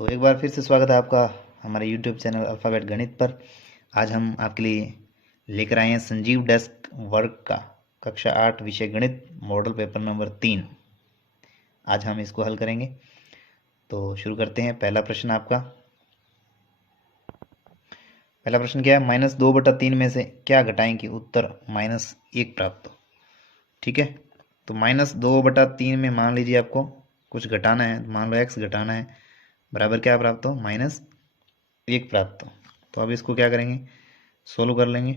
तो एक बार फिर से स्वागत है आपका हमारे YouTube चैनल अल्फ़ाबेट गणित पर। आज हम आपके लिए लेकर आए हैं संजीव डेस्क वर्क का कक्षा 8 विषय गणित मॉडल पेपर नंबर 3। आज हम इसको हल करेंगे। तो शुरू करते हैं। पहला प्रश्न आपका, पहला प्रश्न क्या है, -2/3 में से क्या घटाएं कि उत्तर -1 प्राप्त हो। ठीक है, तो -2/3 में मान लीजिए आपको कुछ घटाना है, मान लो x घटाना है, बराबर क्या प्राप्त हो, -1 प्राप्त हो। तो अब इसको क्या करेंगे, सोल्व कर लेंगे।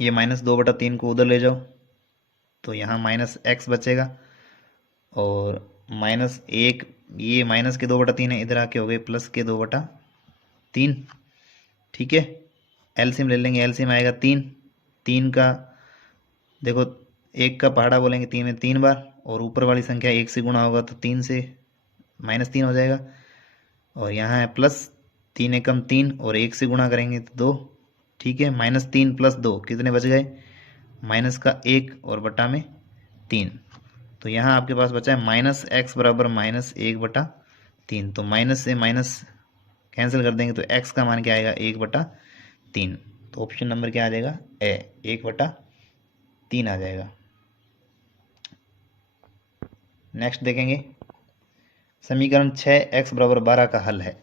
ये -2/3 को उधर ले जाओ तो यहाँ -x बचेगा और -1, ये -2/3 है, इधर आके हो गए +2/3। ठीक है, एलसीएम ले लेंगे, एलसीएम आएगा 3। 3 का देखो, 1 का पहाड़ा बोलेंगे 3 में 3 बार, और ऊपर वाली संख्या 1 से गुणा होगा तो 3 से -3 हो जाएगा। और यहाँ है +3 एकम 3 और 1 से गुणा करेंगे तो 2। ठीक है, -3 + 2 कितने बच गए, -1 और बटा में 3। तो यहाँ आपके पास बचा है -x बराबर -1/3। तो माइनस से माइनस कैंसिल कर देंगे तो x का मान क्या आएगा, 1/3। तो ऑप्शन नंबर क्या आ जाएगा, ए, 1/3 आ जाएगा। नेक्स्ट देखेंगे, समीकरण 6x बराबर 12 का हल है।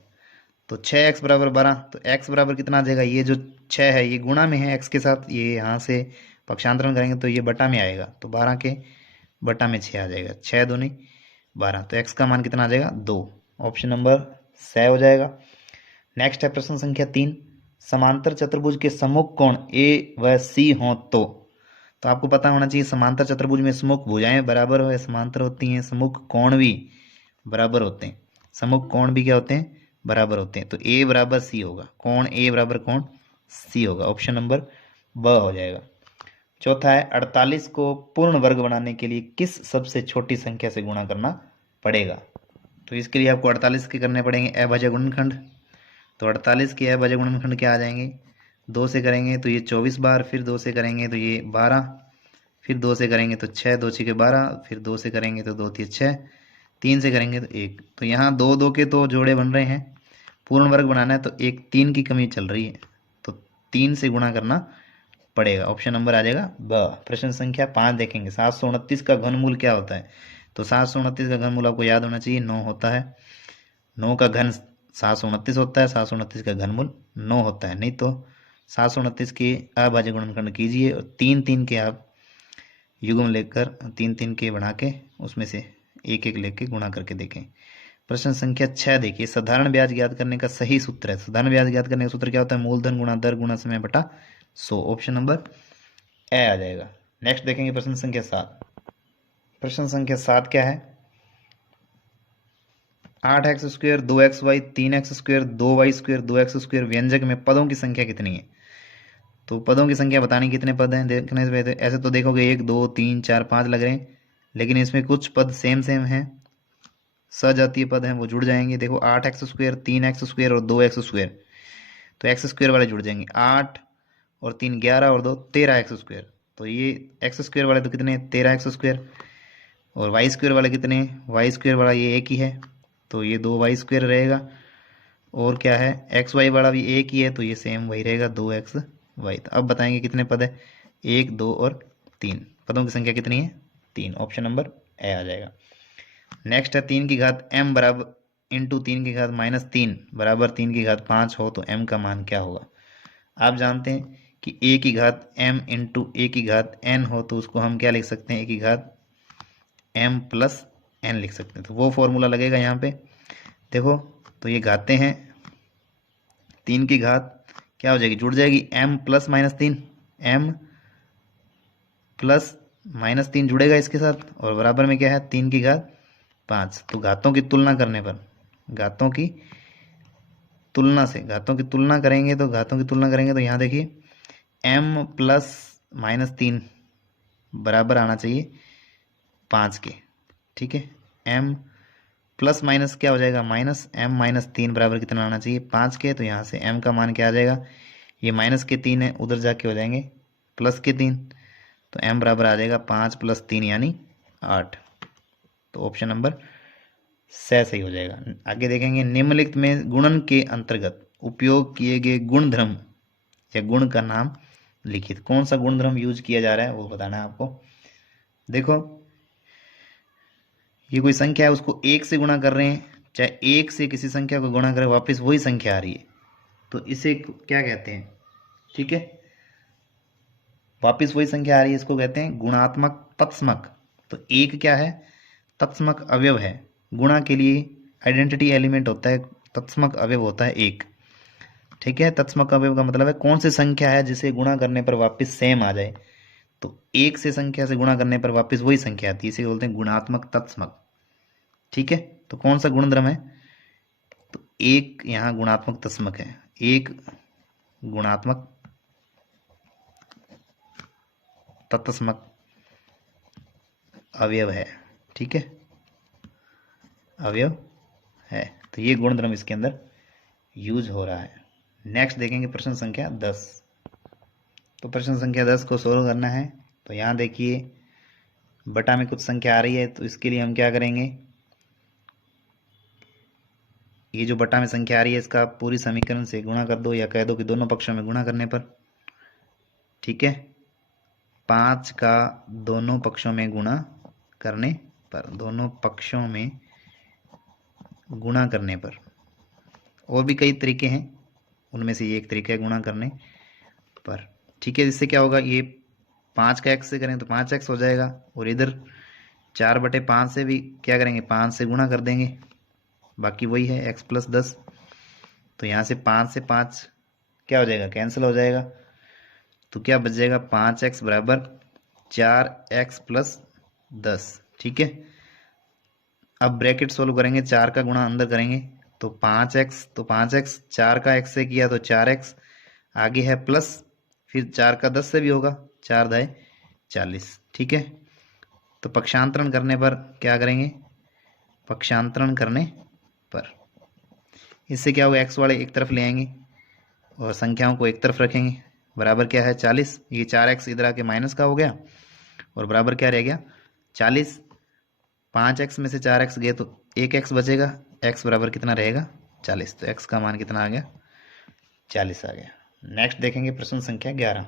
तो 6x बराबर 12, तो x बराबर कितना आ जाएगा, ये जो 6 है ये गुणा में है x के साथ, ये यहाँ से पक्षांतरण करेंगे तो ये बटा में आएगा, तो 12 के बटा में 6 आ जाएगा, 6 दूनी 12। तो x का मान कितना आ जाएगा, 2। ऑप्शन नंबर सही हो जाएगा। नेक्स्ट है प्रश्न संख्या 3, समांतर चतुर्भुज के सम्मुख कोण a व c हों तो आपको पता होना चाहिए समांतर चतुर्भुज में सम्मुख भुजाएं बराबर हो समांतर होती हैं, सम्मुख कोण भी बराबर होते हैं, सम्मुख कोण भी क्या होते हैं, बराबर होते हैं। तो a बराबर c होगा, कोण a बराबर कोण c होगा। ऑप्शन नंबर ब हो जाएगा। चौथा है, 48 को पूर्ण वर्ग बनाने के लिए किस सबसे छोटी संख्या से गुणा करना पड़ेगा। तो इसके लिए आपको 48 के करने पड़ेंगे अभाज्य गुणनखंड। तो 48 के अभाज्य गुणनखंड क्या आ जाएंगे, 2 से करेंगे तो ये 24 बार, फिर 2 से करेंगे तो ये 12, फिर 2 से करेंगे तो 6, 2 6 के 12, फिर 2 से करेंगे तो 2 3 6, 3 से करेंगे तो 1। तो यहाँ 2 2 के तो जोड़े बन रहे हैं, पूर्ण वर्ग बनाना है तो एक 3 की कमी चल रही है, तो 3 से गुणा करना पड़ेगा। ऑप्शन नंबर आ जाएगा ब। प्रश्न संख्या 5 देखेंगे, 729 का घनमूल क्या होता है। तो 729 का घनमूल आपको याद होना चाहिए 9 होता है। 9 का घन 729 होता है, 729 का घनमूल 9 होता है। नहीं तो 729 के अभाज्य गुणनखंड कीजिए और 3 3 के आप युग्म लेकर 3 3 के बढ़ा के उसमें से एक एक लेके गुणा करके देखें। प्रश्न संख्या 6 देखिए, साधारण ब्याज ज्ञात करने का सही सूत्र है। साधारण ब्याज ज्ञात करने का सूत्र क्या होता है, मूलधन गुणा दर गुणा समय बटा 100। ऑप्शन नंबर ए आ जाएगा। नेक्स्ट देखेंगे प्रश्न संख्या 7। प्रश्न संख्या 7 क्या है, 8x² 2xy 3x² 2y² 2x² व्यंजक में पदों की संख्या कितनी है। तो पदों की संख्या बतानी, कितने पद हैं देखने से ऐसे तो देखोगे 1 2 3 4 5 लग रहे हैं, लेकिन इसमें कुछ पद सेम सेम हैं, सजातीय पद हैं, वो जुड़ जाएंगे। देखो 8x², 3x² और 2x², तो x² वाले जुड़ जाएंगे, 8 और 3 11 और 2 13x²। तो ये x² वाले तो कितने, 13x²। और y² वाले कितने, y² वाला ये एक ही है, तो ये 2y² रहेगा। और क्या है, xy वाला भी एक ही है, तो ये सेम वही रहेगा 2xy। तो अब बताएंगे कितने पद है, 1 2 और 3। पदों की संख्या कितनी है, 3। ऑप्शन नंबर ए आ जाएगा। नेक्स्ट है 3 की घात m बराबर इंटू 3 की घात -3 बराबर 3 की घात 5 हो तो m का मान क्या होगा। आप जानते हैं कि a की घात m इंटू a की घात n हो तो उसको हम क्या लिख सकते हैं, a की घात m प्लस n लिख सकते हैं। तो वो फॉर्मूला लगेगा यहाँ पे, देखो तो ये घाते हैं, 3 की घात क्या हो जाएगी, जुड़ जाएगी m प्लस -3, m प्लस -3 जुड़ेगा इसके साथ, और बराबर में क्या है 3 की घात 5। तो घातों की तुलना करने पर, घातों की तुलना से, घातों की तुलना करेंगे तो घातों की तुलना करेंगे तो यहाँ देखिए m प्लस -3 बराबर आना चाहिए 5 के। ठीक है, m प्लस माइनस क्या हो जाएगा, -m-3 बराबर कितना आना चाहिए, 5 के। तो यहाँ से m का मान क्या आ जाएगा, ये माइनस के 3 है, उधर जाके हो जाएंगे प्लस के 3, तो m बराबर आ जाएगा 5 + 3 यानी 8। तो ऑप्शन नंबर सही हो जाएगा। आगे देखेंगे, निम्नलिखित में गुणन के अंतर्गत उपयोग किए गए गुणधर्म या गुण का नाम लिखित। कौन सा गुणधर्म यूज किया जा रहा है वो बताना है आपको। देखो, ये कोई संख्या है, उसको एक से गुणा कर रहे हैं, चाहे एक से किसी संख्या को गुणा करें वापस वही संख्या आ रही है, तो इसे क्या कहते हैं? ठीक है, वापस वही संख्या आ रही है, इसको कहते हैं गुणात्मक तत्समक। तो एक क्या है? तत्समक अवयव है। गुणा के लिए आइडेंटिटी एलिमेंट होता है, तत्समक अवयव होता है एक। ठीक है, तत्समक अवयव का मतलब है कौन सी संख्या है जिसे गुणा करने पर वापस सेम आ जाए। तो एक से संख्या से गुणा करने पर वापस वही संख्या आती है, इसे बोलते हैं गुणात्मक तत्समक। ठीक है, तो कौन सा गुणधर्म है? तो एक यहाँ गुणात्मक तत्समक है, एक गुणात्मक तत्समक अवयव है। ठीक है, अवयव है, तो ये गुणधर्म इसके अंदर यूज हो रहा है। नेक्स्ट देखेंगे प्रश्न संख्या 10। तो प्रश्न संख्या 10 को सोल्व करना है। तो यहाँ देखिए, बटा में कुछ संख्या आ रही है, तो इसके लिए हम क्या करेंगे, ये जो बटा में संख्या आ रही है इसका पूरी समीकरण से गुणा कर दो, या कह दो कि दोनों पक्षों में गुणा करने पर। ठीक है, 5 का दोनों पक्षों में गुणा करने पर, दोनों पक्षों में गुणा करने पर। और भी कई तरीके हैं, उनमें से ये एक तरीका है गुणा करने पर। ठीक है, इससे क्या होगा, ये 5 का x से करें तो 5x हो जाएगा, और इधर 4/5 से भी क्या करेंगे, 5 से गुणा कर देंगे, बाकी वही है x प्लस 10। तो यहाँ से 5 से 5 क्या हो जाएगा, कैंसिल हो जाएगा। तो क्या बच जाएगा, 5x बराबर 4x प्लस 10। ठीक है, अब ब्रैकेट सोल्व करेंगे, 4 का गुणा अंदर करेंगे तो 5x, तो 5x 4 का x से किया तो 4x, आगे है प्लस, फिर 4 का 10 से भी होगा, 4 दाए 40। ठीक है, तो पक्षांतरण करने पर क्या करेंगे, पक्षांतरण करने पर इससे क्या होगा, x वाले एक तरफ ले आएंगे और संख्याओं को एक तरफ रखेंगे। बराबर क्या है, 40। ये 4x इधर आके माइनस का हो गया, और बराबर क्या रह गया, 40। 5x में से 4x गए तो 1x बचेगा, x बराबर कितना रहेगा, 40। तो x का मान कितना आ गया, 40 आ गया। नेक्स्ट देखेंगे प्रश्न संख्या 11।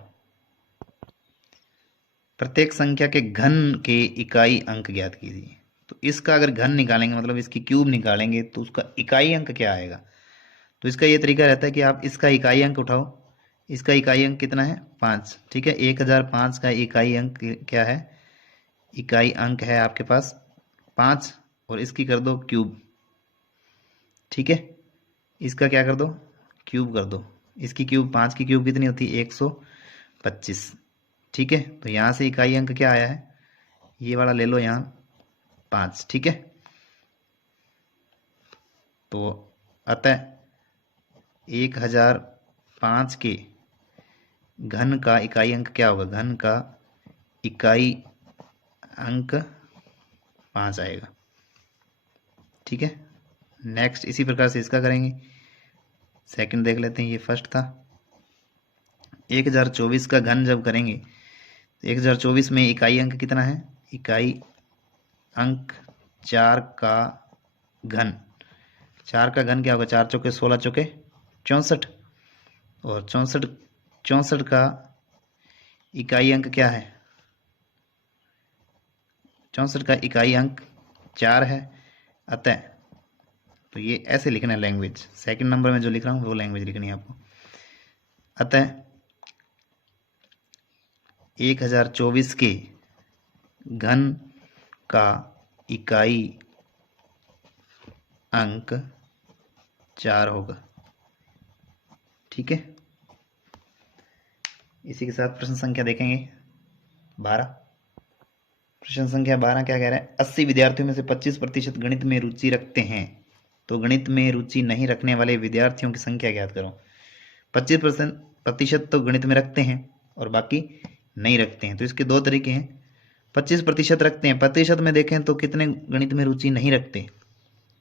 प्रत्येक संख्या के घन के इकाई अंक ज्ञात कीजिए। तो इसका अगर घन निकालेंगे, मतलब इसकी क्यूब निकालेंगे, तो उसका इकाई अंक क्या आएगा। तो इसका ये तरीका रहता है कि आप इसका इकाई अंक उठाओ। इसका इकाई अंक कितना है, 5। ठीक है, 1005 का इकाई अंक क्या है, इकाई अंक है आपके पास 5, और इसकी कर दो क्यूब। ठीक है, इसका क्या कर दो, क्यूब कर दो। इसकी क्यूब, 5 की क्यूब कितनी होती है, 125। ठीक है, तो यहाँ से इकाई अंक क्या आया है, ये वाला ले लो यहाँ 5। ठीक है, तो अतः 1005 के घन का इकाई अंक क्या होगा, घन का इकाई अंक 5 आएगा। ठीक है, नेक्स्ट इसी प्रकार से इसका करेंगे। सेकंड देख लेते हैं, ये फर्स्ट था। 1024 का घन जब करेंगे तो 1024 में इकाई अंक कितना है, इकाई अंक 4 का घन। 4 का घन क्या होगा, 4 चौके 16 चौके 64, और 64 का इकाई अंक क्या है, 64 का इकाई अंक 4 है। अतः तो ये ऐसे लिखना है लैंग्वेज, सेकंड नंबर में जो लिख रहा हूँ वो लैंग्वेज लिखनी है आपको। अतः 1024 के घन का इकाई अंक 4 होगा। ठीक है, इसी के साथ प्रश्न संख्या देखेंगे 12। प्रश्न संख्या 12 क्या कह रहा है, 80 विद्यार्थियों में से 25% गणित में रुचि रखते हैं, तो गणित में रुचि नहीं रखने वाले विद्यार्थियों की संख्या ज्ञात करो। 25% तो गणित में रखते हैं और बाकी नहीं रखते हैं, तो इसके दो तरीके हैं। 25% रखते हैं, प्रतिशत में देखें तो कितने गणित में रुचि नहीं रखते।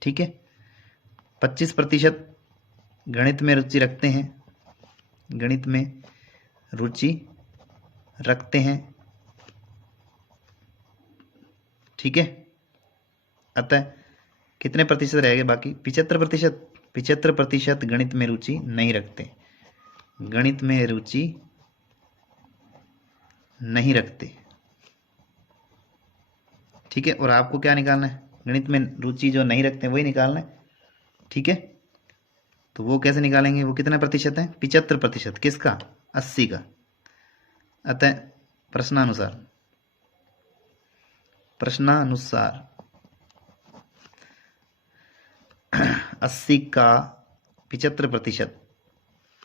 ठीक है, 25% गणित में रुचि रखते हैं, गणित में रुचि रखते हैं। ठीक है, अतः कितने प्रतिशत रह गए बाकी? 75%। 75% गणित में रुचि नहीं रखते, गणित में रुचि नहीं रखते। ठीक है, और आपको क्या निकालना है? गणित में रुचि जो नहीं रखते वही निकालना है। ठीक है, तो वो कैसे निकालेंगे? वो कितना प्रतिशत है? 75%। किसका? 80 का। अतः प्रश्नानुसार 80 का 75%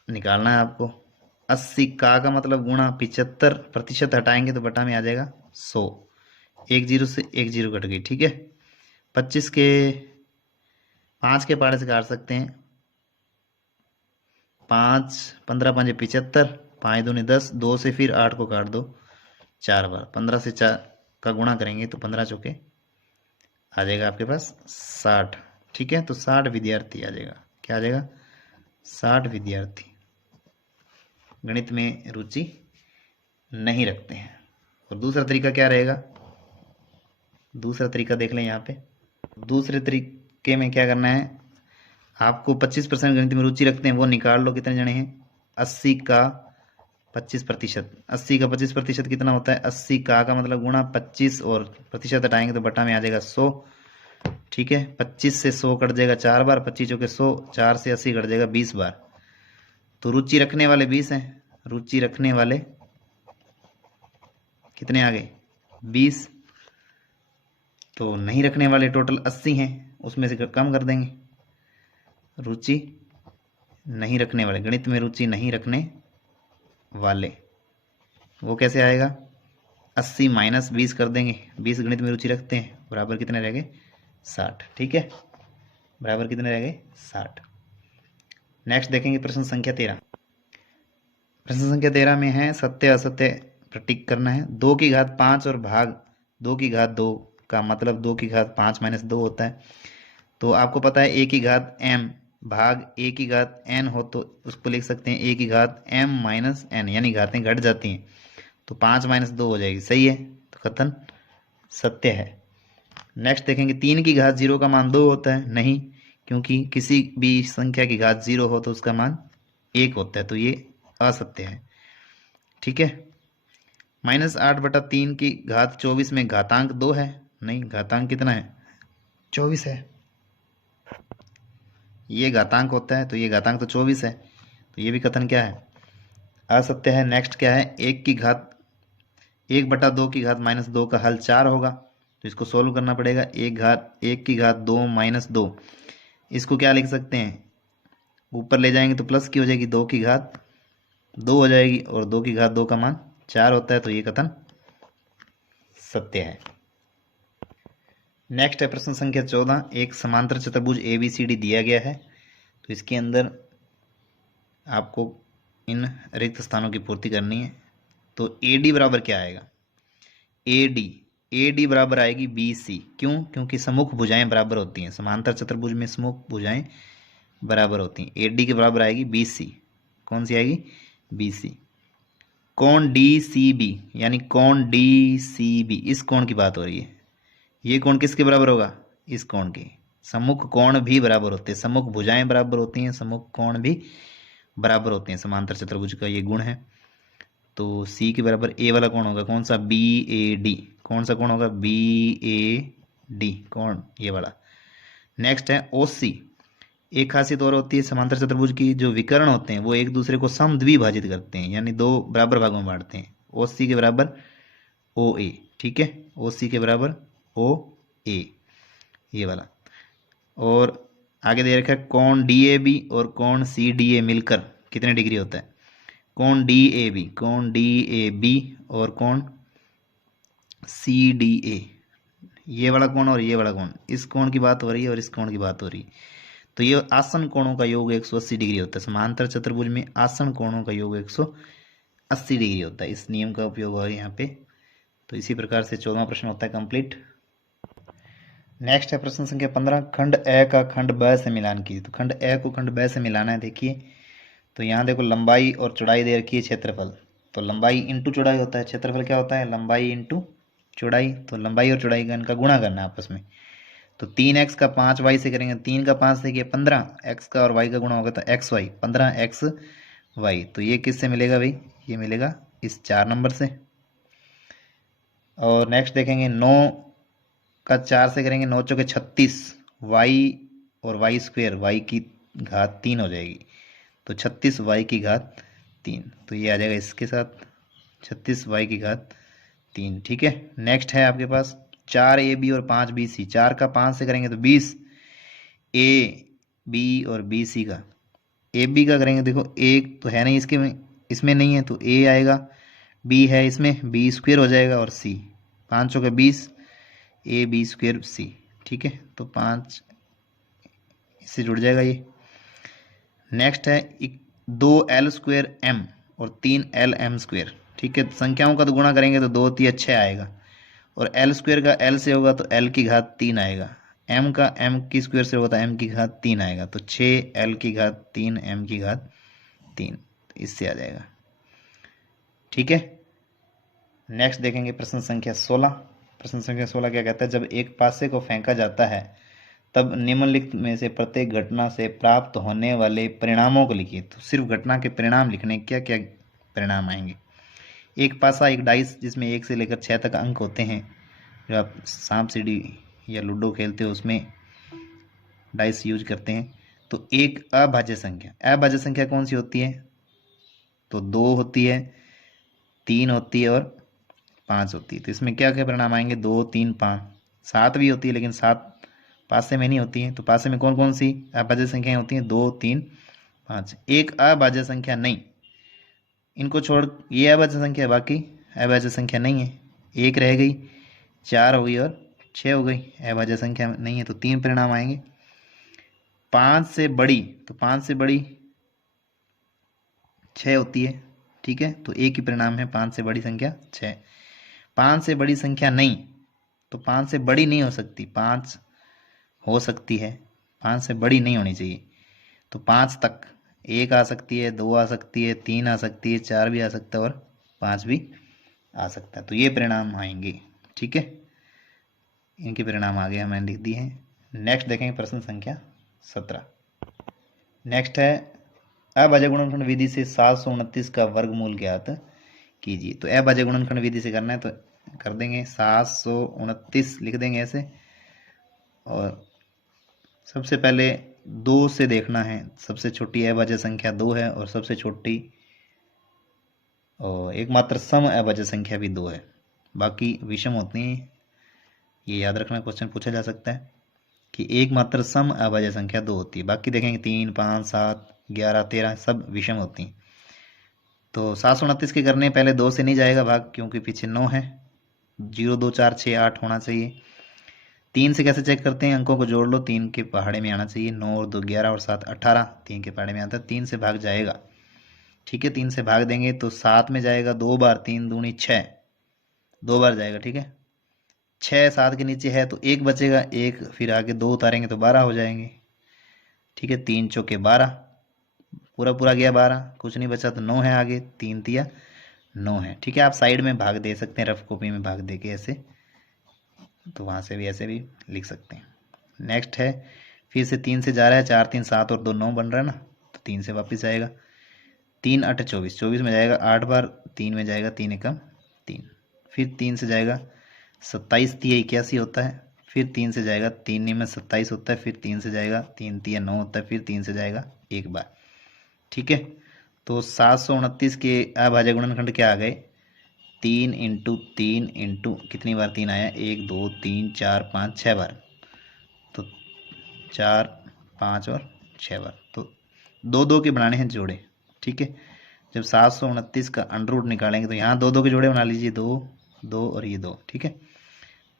निकालना है आपको। 80 का मतलब गुणा 75%, हटाएंगे तो बटा में आ जाएगा 100। एक जीरो से एक जीरो कट गई। ठीक है, 25 के 5 के पाड़े से काट सकते हैं। 5 15 5 75, 5 दूनी 10, 2 से फिर 8 को काट दो 4 बार। 15 से 4 का गुणा करेंगे तो 15 चौके आ जाएगा आपके पास 60। ठीक है, तो 60 विद्यार्थी आ जाएगा। क्या आ जाएगा? 60 विद्यार्थी गणित में रुचि नहीं रखते हैं। और दूसरा तरीका क्या रहेगा? दूसरा तरीका देख लें यहाँ पे। दूसरे तरीके में क्या करना है आपको? 25% गणित में रुचि रखते हैं, वो निकाल लो कितने जने हैं। 80 का 25%। 80 का 25% कितना होता है? 80 का मतलब गुणा 25 और प्रतिशत हटाएंगे तो बटा में आ जाएगा 100। ठीक है, 25 से 100 कट जाएगा 4 बार, 25 चौके 100, 4 से 80 कट जाएगा 20 बार। तो रुचि रखने वाले 20 हैं, रुचि रखने वाले कितने आ गए? 20। तो नहीं रखने वाले टोटल 80 हैं, उसमें से कम कर देंगे। रुचि नहीं रखने वाले, गणित में रुचि नहीं रखने वाले, वो कैसे आएगा? 80 माइनस 20 कर देंगे। 20 गणित में रुचि रखते हैं, बराबर कितने रह गए? 60। ठीक है, बराबर कितने रह गए? 60। नेक्स्ट देखेंगे प्रश्न संख्या 13। प्रश्न संख्या 13 में है सत्य असत्य प्रतीक करना है। 2 की घात 5 और भाग 2 की घात 2 का मतलब 2 की घात 5 माइनस 2 होता है। तो आपको पता है a की घात m भाग a की घात n हो तो उसको लिख सकते हैं a की घात m माइनस n, यानी घातें घट जाती हैं तो 5 माइनस 2 हो जाएगी। सही है, तो कथन सत्य है। नेक्स्ट देखेंगे 3 की घात 0 का मान 2 होता है। नहीं, क्योंकि किसी भी संख्या की घात 0 हो तो उसका मान 1 होता है, तो ये असत्य है। ठीक है, -8/3 की घात 24 में घातांक 2 है। नहीं, घातांक कितना है? 24 है। ये घातांक होता है तो ये घातांक तो 24 है, तो ये भी कथन क्या है? असत्य है। नेक्स्ट क्या है? 1/2 की घात -2 का हल 4 होगा, तो इसको सोल्व करना पड़ेगा। 1 की घात 2 माइनस 2, इसको क्या लिख सकते हैं? ऊपर ले जाएंगे तो प्लस की हो जाएगी, 2 की घात 2 हो जाएगी, और 2 की घात 2 का मान 4 होता है, तो ये कथन सत्य है। नेक्स्ट है प्रश्न संख्या 14। एक समांतर चतुर्भुज ABCD दिया गया है, तो इसके अंदर आपको इन रिक्त स्थानों की पूर्ति करनी है। तो AD बराबर क्या आएगा? AD बराबर आएगी BC। क्यों? क्योंकि सम्मुख भुजाएं बराबर होती हैं, समांतर चतुर्भुज में सम्मुख भुजाएं बराबर होती हैं। AD के बराबर आएगी BC। कौन सी आएगी? BC। कोण DCB, यानी कोण DCB, इस कोण की बात हो रही है। ये कोण किसके बराबर होगा? इस कोण के। सम्मुख कोण भी बराबर होते हैं, सम्मुख भुजाएं बराबर होती हैं, सम्मुख कोण भी बराबर होते हैं। समांतर चतुर्भुज का ये गुण है। तो C के बराबर A वाला कोण होगा कौन सा? BAD। कौन सा कोण होगा? BAD कोण, ये वाला। नेक्स्ट है OC। एक खासियत और होती है समांतर चतुर्भुज की, जो विकर्ण होते हैं वो एक दूसरे को समद्विभाजित करते हैं, यानी 2 बराबर भागों में बांटते हैं। OC के बराबर OA। ठीक है, OC के बराबर OA, ये वाला। और आगे दे रखा है कोण DAB और कोण CDA मिलकर कितने डिग्री होता है? कोण DAB और कोण CDA, ये वाला कोण और ये वाला कोण, इस कोण की बात हो रही है और इस कोण की बात हो रही है। तो ये आसन कोणों का योग 180 डिग्री होता है। समांतर चतुर्भुज में आसन कोणों का योग 180 डिग्री होता है। इस नियम का उपयोग हो रहा है यहाँ पे। तो इसी प्रकार से 14वां प्रश्न होता है कंप्लीट। नेक्स्ट है प्रश्न संख्या 15। खंड ए का खंड ब से मिलान कीजिए। तो खंड ए को खंड ब से मिलाना है। देखिए, तो यहाँ देखो लंबाई और चौड़ाई दे रखी है, क्षेत्रफल। तो लंबाई इंटू चौड़ाई होता है, क्षेत्रफल क्या होता है? लंबाई इंटू चौड़ाई। तो लंबाई और चौड़ाई का इनका गुणा करना है आपस में। तो 3x का 5y से करेंगे, 3 का 5 से किया 15, x का और y का गुणा होगा तो xy, 15xy। तो ये किससे मिलेगा भाई, ये मिलेगा इस 4 नंबर से। और नेक्स्ट देखेंगे 9 का 4 से करेंगे, 9 चौके 36, y और y स्क्वेयर, y की घात 3 हो जाएगी, तो 36y की घात 3, तो ये आ जाएगा इसके साथ 36y की घात 3। ठीक है, नेक्स्ट है आपके पास 4ab और 5bc। 4 का 5 से करेंगे तो 20, a b और b c का, ए बी का करेंगे, देखो एक तो है नहीं इसके में, इसमें नहीं है तो a आएगा, b है इसमें, b स्क्वेयर हो जाएगा और c, 5 चौके 20, ए बी स्क्वेयर c। ठीक है, तो 5 इससे जुड़ जाएगा ये। नेक्स्ट है 2l स्क्वेयर m और 3l m स्क्वेयर। ठीक है, संख्याओं का तो गुणा करेंगे तो 2 3 6 आएगा, और l स्क्वेयर का l से होगा तो l की घात 3 आएगा, m का m की स्क्वेयर से होगा तो m की घात 3 आएगा, तो 6l की घात 3 m की घात 3, इससे आ जाएगा। ठीक है, नेक्स्ट देखेंगे प्रश्न संख्या 16। प्रश्न संख्या 16 क्या कहता है, जब एक पासे को फेंका जाता है तब निम्नलिखित में से प्रत्येक घटना से प्राप्त होने वाले परिणामों को लिखिए। तो सिर्फ घटना के परिणाम लिखने, क्या क्या परिणाम आएंगे। एक पासा, एक डाइस जिसमें 1 से लेकर 6 तक अंक होते हैं, जो आप सांप सीढ़ी या लूडो खेलते हो उसमें डाइस यूज करते हैं। तो एक अभाज्य संख्या, अभाज्य संख्या कौन सी होती है, तो 2 होती है, 3 होती है और 5 होती है। तो इसमें क्या क्या परिणाम आएंगे, 2 3 5, 7 भी होती है लेकिन 7 पासे में नहीं होती है। तो पासे में कौन कौन सी अभाज्य संख्याएं होती हैं, 2 3 5। एक अभाज्य संख्या नहीं, इनको छोड़, ये अभाज्य संख्या है, बाकी अभाज्य संख्या नहीं है, एक रह गई, 4 हो गई और 6 हो गई, अभाज्य संख्या नहीं है। तो 3 परिणाम आएंगे। 5 से बड़ी, तो 5 से बड़ी 6 होती है। ठीक है, तो एक ही परिणाम है, 5 से बड़ी संख्या 6। 5 से बड़ी संख्या नहीं, तो 5 से बड़ी नहीं हो सकती, 5 हो सकती है, 5 से बड़ी नहीं होनी चाहिए। तो 5 तक 1 आ सकती है, 2 आ सकती है, 3 आ सकती है, 4 भी आ सकता है और 5 भी आ सकता है। तो ये परिणाम आएंगे। ठीक है, इनके परिणाम आगे मैंने लिख दिए हैं। नेक्स्ट देखेंगे प्रश्न संख्या 17। नेक्स्ट है अभाज्य गुणनखंड विधि से 729 का वर्गमूल ज्ञात कीजिए। तो अभाज्य गुणनखंड विधि से करना है तो कर देंगे, 729 लिख देंगे ऐसे। और सबसे पहले 2 से देखना है, सबसे छोटी अभाज्य संख्या 2 है और सबसे छोटी और एकमात्र सम अभाज्य संख्या भी 2 है, बाकी विषम होती हैं। ये याद रखना, क्वेश्चन पूछा जा सकता है कि एकमात्र सम अभाज्य संख्या 2 होती है, बाकी देखेंगे 3 5 7 11 13 सब विषम होती हैं। तो 729 के करने पहले 2 से नहीं जाएगा भाग, क्योंकि पीछे 9 है, 0 2 4 6 8 होना चाहिए। 3 से कैसे चेक करते हैं, अंकों को जोड़ लो, 3 के पहाड़े में आना चाहिए, 9 और 2 11 और 7 18, 3 के पहाड़े में आता है, 3 से भाग जाएगा। ठीक है, 3 से भाग देंगे तो 7 में जाएगा 2 बार, 3 दूनी 6, 2 बार जाएगा। ठीक है, 6 7 के नीचे है तो 1 बचेगा, 1 फिर आगे 2 उतारेंगे तो 12 हो जाएंगे। ठीक है, 3 चौके 12, पूरा पूरा गया 12, कुछ नहीं बचा तो 9 है आगे, 3 तिया 9 है। ठीक है, आप साइड में भाग दे सकते हैं, रफ कॉपी में भाग दे के ऐसे, तो वहाँ से भी ऐसे भी लिख सकते हैं। नेक्स्ट है फिर से 3 से जा रहा है, 4 3 7 और 2 9 बन रहा है ना, तो 3 से वापस जाएगा, 3 8 24, 24 में जाएगा 8 बार, 3 में जाएगा 3 एकम 3, फिर 3 से जाएगा 27 तिया 81 होता है, फिर 3 से जाएगा 3 नी में 27 होता है, फिर 3 से जाएगा 3 तिया 9 होता है, फिर 3 से जाएगा 1 बार। ठीक है, तो 729 के अभाज्य गुणनखंड क्या आ गए, 3 इंटू 3 इंटू कितनी बार 3 आया, 1 2 3 4 5 6 बार, तो 4 5 और 6 बार, तो 2 2 के बनाने हैं जोड़े। ठीक है, जब 729 का अंडर रूट निकालेंगे तो यहाँ 2 2 के जोड़े बना लीजिए, 2 2 और ये 2। ठीक है,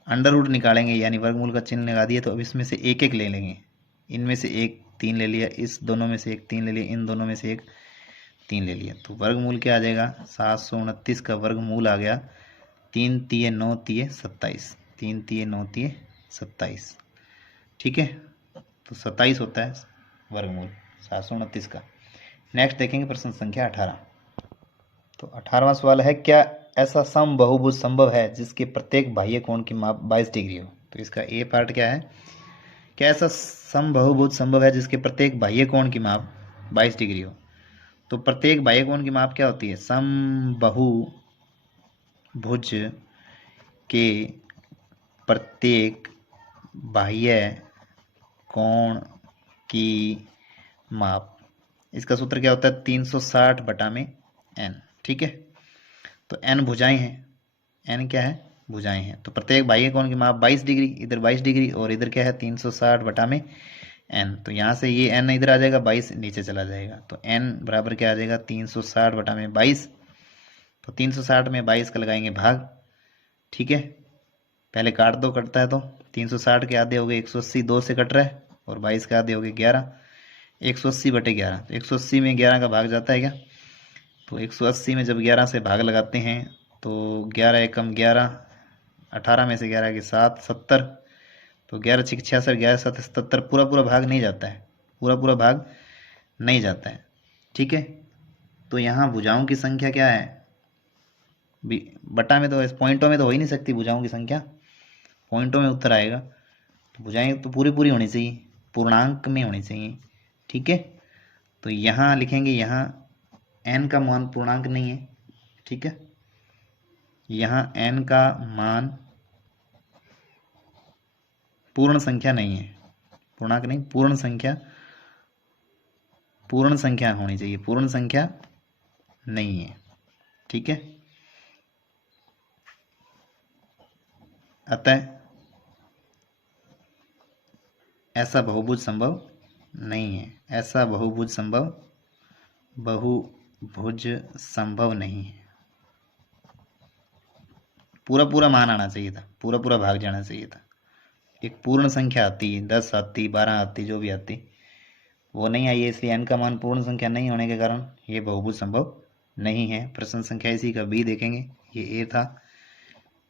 अंडर रूट निकालेंगे यानी वर्गमूल का चिन्ह लगा दिया, तो अब इसमें से एक एक ले लेंगे, इनमें से एक 3 ले लिया, इस दोनों में से एक 3 ले लिया, इन दोनों में से एक 3 ले लिया, तो वर्गमूल क्या आ जाएगा, 729 का वर्गमूल आ गया 3 तिये 9 तिये 27, 3 तिये 9 तिये 27। ठीक है, तो 27 होता है वर्गमूल 729 का। नेक्स्ट देखेंगे प्रश्न संख्या 18। तो 18वां सवाल है, क्या ऐसा सम बहुभुज संभव है जिसके प्रत्येक बाह्य कोण की माप 22 डिग्री हो। तो इसका ए पार्ट क्या है, क्या ऐसा समबहुभुज संभव है जिसके प्रत्येक बाह्य कोण की माप 22 डिग्री हो? तो प्रत्येक बाह्य कोण की माप क्या होती है? समबहुभुज के प्रत्येक बाह्य कोण की माप, इसका सूत्र क्या होता है? 360 बटा में n। ठीक है, तो n भुजाएं हैं, n क्या है? भुजाएं हैं। तो प्रत्येक बाह्य कोण की माप 22 डिग्री, इधर 22 डिग्री और इधर क्या है? 360 बटा में n। तो यहाँ से ये n इधर आ जाएगा, 22 नीचे चला जाएगा, तो n बराबर क्या आ जाएगा? 360 बटा में 22। तो 360 में 22 का लगाएंगे भाग। ठीक है, पहले काट दो, कटता है तो 360 के आधे हो गए 180, 2 से कट रहा है, और 22 के आधे हो गए 11, 180 बटे 11। तो 180 में 11 का भाग जाता है क्या? तो 180 में जब 11 से भाग लगाते हैं तो 11 एकम 11, 18 में से 11 के 7, 70, तो 11 6 66, 11 7 77, पूरा पूरा भाग नहीं जाता है, पूरा पूरा भाग नहीं जाता है। ठीक है, तो यहाँ भुजाओं की संख्या क्या है? बटा में तो, पॉइंटों में तो हो ही नहीं सकती भुजाओं की संख्या, पॉइंटों में उत्तर आएगा। तो भुजाएं तो पूरी पूरी होनी चाहिए, पूर्णांक में होनी चाहिए। ठीक है, तो यहाँ लिखेंगे, यहाँ n का मान पूर्णांक नहीं है। ठीक है, यहाँ n का मान पूर्ण संख्या नहीं है, पूर्णांक नहीं, पूर्ण संख्या, पूर्ण संख्या होनी चाहिए, पूर्ण संख्या नहीं है। ठीक है, अतः ऐसा बहुभुज संभव नहीं है, ऐसा बहुभुज संभव नहीं है। पूरा पूरा मान आना चाहिए था, पूरा पूरा भाग जाना चाहिए था। एक पूर्ण संख्या आती, 10 आती, 12 आती, जो भी आती, वो नहीं आई है, इसलिए n का मान पूर्ण संख्या नहीं होने के कारण ये बहुभुज संभव नहीं है। प्रश्न संख्या इसी का बी देखेंगे, ये a था,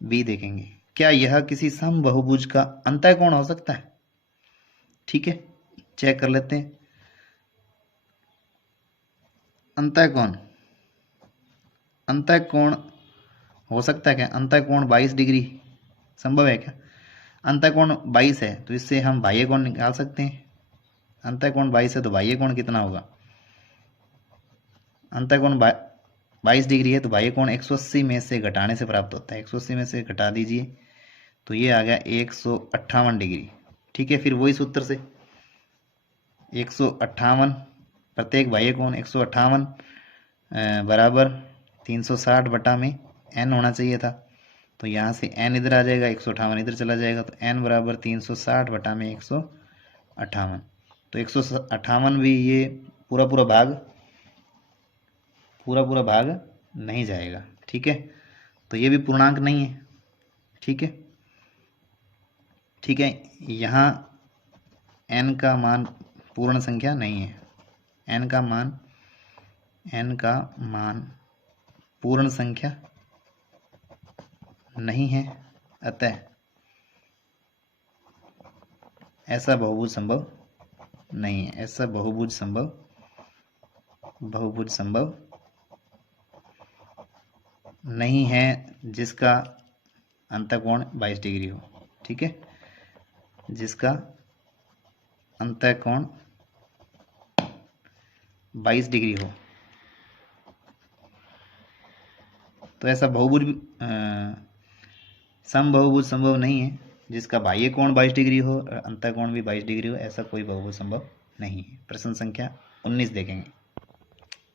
बी देखेंगे। क्या यह किसी समबहुभुज का अंतःकोण हो सकता है? ठीक है, चेक कर लेते हैं। अंतःकोण, अंतःकोण हो सकता है क्या? अंतःकोण 22 डिग्री संभव है क्या? अंतःकोण 22 है तो इससे हम बाह्य कोण निकाल सकते हैं। अंतःकोण 22 है तो बाह्य कोण कितना होगा? अंतःकोण 22 डिग्री है तो बाह्य कोण 180 में से घटाने से प्राप्त होता है। 180 में से घटा दीजिए तो ये आ गया 158 डिग्री। ठीक है, फिर वही सूत्र से 158, प्रत्येक बाह्य कोण 158 बराबर 360 बटा में n होना चाहिए था। तो यहाँ से n इधर आ जाएगा, 158 इधर चला जाएगा, तो n बराबर 360 बटा में 158। तो 158 भी ये पूरा पूरा भाग नहीं जाएगा। ठीक है, तो ये भी पूर्णांक नहीं है। ठीक है, ठीक है, यहाँ n का मान पूर्ण संख्या नहीं है, n का मान पूर्ण संख्या नहीं है, अतः ऐसा बहुभुज संभव नहीं है, ऐसा बहुभुज संभव नहीं है जिसका अंतःकोण 22 डिग्री हो। ठीक है, जिसका अंतःकोण 22 डिग्री हो, तो ऐसा समबहुभुज संभव नहीं है जिसका बाह्य कोण 22 डिग्री हो और अंतःकोण भी 22 डिग्री हो, ऐसा कोई बहुभुज संभव नहीं है। प्रश्न संख्या 19 देखेंगे।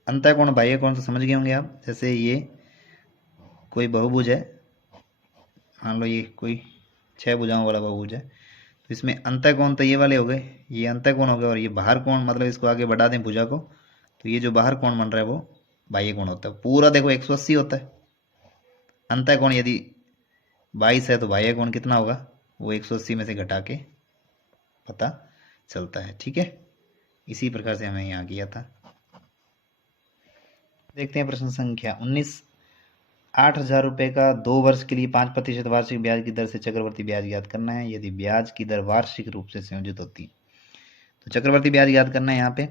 अंतःकोण बाह्य कोण तो समझ गए होंगे आप। जैसे ये कोई बहुभुज है, मान लो ये कोई 6 भुजाओं वाला बहुभुज है, तो इसमें अंतःकोण तो ये वाले हो गए, ये अंतःकोण हो गया, और ये बाहर कोण, मतलब इसको आगे बढ़ा दें भुजा को, तो ये जो बाहर कोण बन रहा है वो बाह्य कोण होता है। पूरा देखो 180 होता है, अंतःकोण यदि 22 है तो बाह्य कोण कितना होगा? वो 180 में से घटा के पता चलता है। ठीक है, इसी प्रकार से हमें यहाँ किया था। देखते हैं प्रश्न संख्या 19। 8,000 रुपये का 2 वर्ष के लिए 5% वार्षिक ब्याज की दर से चक्रवर्ती ब्याज ज्ञात करना है यदि ब्याज की दर वार्षिक रूप से संयोजित होती है। तो चक्रवर्ती ब्याज ज्ञात करना है। यहाँ पे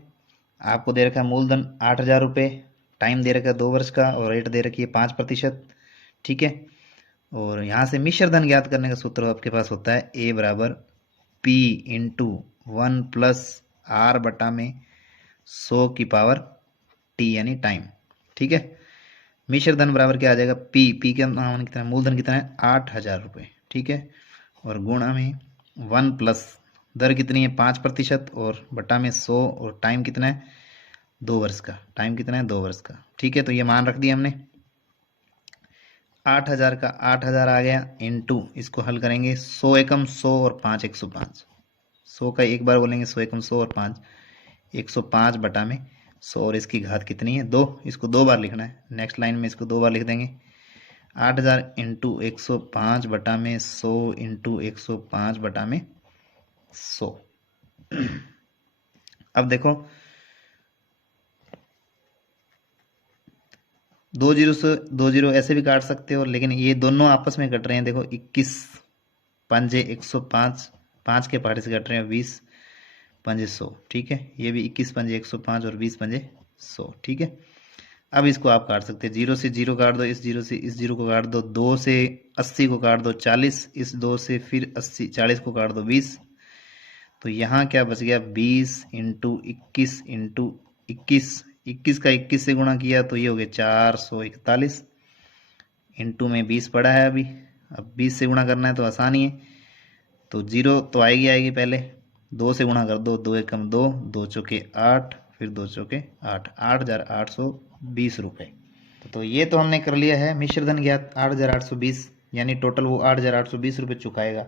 आपको दे रखा है मूलधन 8,000 रुपये, टाइम दे रखा है 2 वर्ष का, और रेट दे रखी है 5%। ठीक है, और यहाँ से मिश्र धन ज्ञात करने का सूत्र आपके पास होता है A बराबर P इंटू 1+R/100 यानी टाइम। ठीक है, मिश्र धन बराबर क्या आ जाएगा, पी का मान कितना है, मूलधन कितना है 8,000 रुपये। ठीक है, और गुणा में 1+ दर कितनी है 5% और बटा में 100 और टाइम कितना है 2 वर्ष का। टाइम कितना है 2 वर्ष का। ठीक है, तो ये मान रख दिया हमने। 8,000 का 8,000 आ गया इंटू, इसको हल करेंगे 100 एकम 100 और 5 105। 100 का एक बार बोलेंगे 100 एकम 100 और 5 105 बटा में 100 और इसकी घात कितनी है 2। इसको 2 बार लिखना है, नेक्स्ट लाइन में इसको 2 बार लिख देंगे। 8,000 इंटू 105 बटा में 100 इंटू 105 बटा में 100। अब देखो 2 जीरो से 2 जीरो ऐसे भी काट सकते हो, लेकिन ये दोनों आपस में कट रहे हैं। देखो 21 पंजे 105, 5 के पार्ट से कट रहे हैं 20 पंजे 100। ठीक है, ये भी 21 पंजे 105 और 20 पंजे 100। ठीक है, अब इसको आप काट सकते हैं, 0 से 0 काट दो, इस 0 से इस 0 को काट दो, 2 से 80 को काट दो 40, इस 2 से फिर 80 40 को काट दो 20। तो यहाँ क्या बच गया 20 इंटू 21 इंटू 21, 21 का 21 से गुणा किया तो ये हो गया 441 इंटू में 20 पड़ा है अभी। अब 20 से गुणा करना है तो आसानी है, तो 0 तो आएगी पहले, 2 से गुणा कर दो, 2 एकम 2, 2 चौके 8, फिर 2 चौके 8, 8,820 रुपये। तो ये तो हमने कर लिया है मिश्र धन ज्ञात 8,820, यानी टोटल वो 8,820 रुपये चुकाएगा।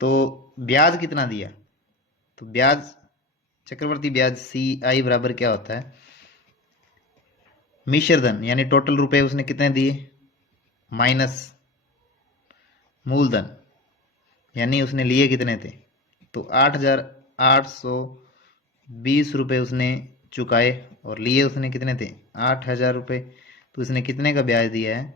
तो ब्याज कितना दिया, तो ब्याज चक्रवर्ती ब्याज CI बराबर क्या होता है, मिश्र धन यानी टोटल रुपए उसने कितने दिए माइनस मूलधन यानी उसने लिए कितने थे, तो 8,820 रुपये उसने चुकाए और लिए उसने कितने थे 8,000 रुपये। तो उसने कितने का ब्याज दिया है,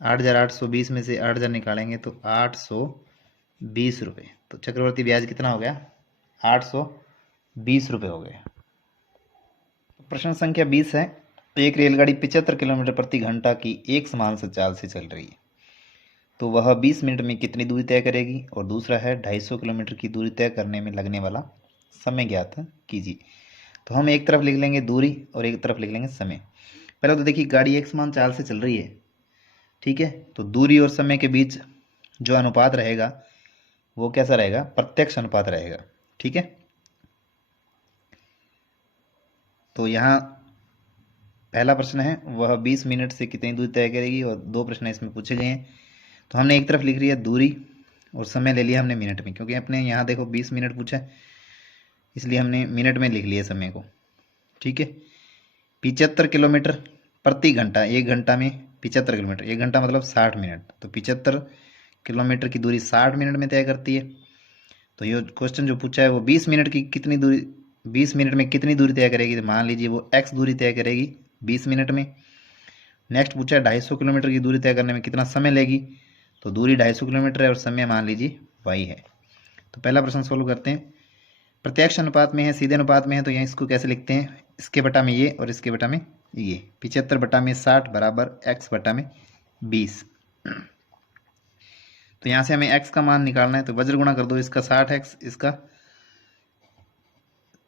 8,820 में से 8,000 निकालेंगे तो 820 रुपये। तो चक्रवर्ती ब्याज कितना हो गया 820 रुपये हो गया। प्रश्न संख्या 20 है, तो एक रेलगाड़ी 75 किलोमीटर प्रति घंटा की एक समान चाल से चल रही है, तो वह 20 मिनट में कितनी दूरी तय करेगी, और दूसरा है 250 किलोमीटर की दूरी तय करने में लगने वाला समय ज्ञात कीजिए। तो हम एक तरफ लिख लेंगे दूरी और एक तरफ लिख लेंगे समय। पहले तो देखिए गाड़ी एक समान चाल से चल रही है, ठीक है, तो दूरी और समय के बीच जो अनुपात रहेगा वो कैसा रहेगा, प्रत्यक्ष अनुपात रहेगा। ठीक है, तो यहाँ पहला प्रश्न है वह 20 मिनट से कितनी दूरी तय करेगी, और 2 प्रश्न इसमें पूछे गए हैं। तो हमने एक तरफ लिख लिया दूरी और समय ले लिया हमने मिनट में, क्योंकि अपने यहाँ देखो 20 मिनट पूछा है इसलिए हमने मिनट में लिख लिया समय को। ठीक है, 75 किलोमीटर प्रति घंटा, एक घंटा में 75 किलोमीटर, एक घंटा मतलब 60 मिनट, तो 75 किलोमीटर की दूरी 60 मिनट में तय करती है। तो ये क्वेश्चन जो पूछा है वो 20 मिनट की कितनी दूरी, 20 मिनट में कितनी दूरी तय करेगी, तो मान लीजिए वो x दूरी तय करेगी 20 मिनट में। नेक्स्ट पूछा है 250 किलोमीटर की दूरी तय करने में कितना समय लेगी, तो दूरी 250 किलोमीटर है और समय मान लीजिए y है। तो पहला प्रश्न सोल्व करते हैं, प्रत्यक्ष अनुपात में है सीधे अनुपात में है, तो यहाँ इसको कैसे लिखते हैं, इसके बटा में ये और इसके बटा में ये, 75 बटा में 60 बराबर x बटा में 20। तो यहाँ से हमें x का मान निकालना है, तो वज्र गुणा कर दो, इसका 60x, इसका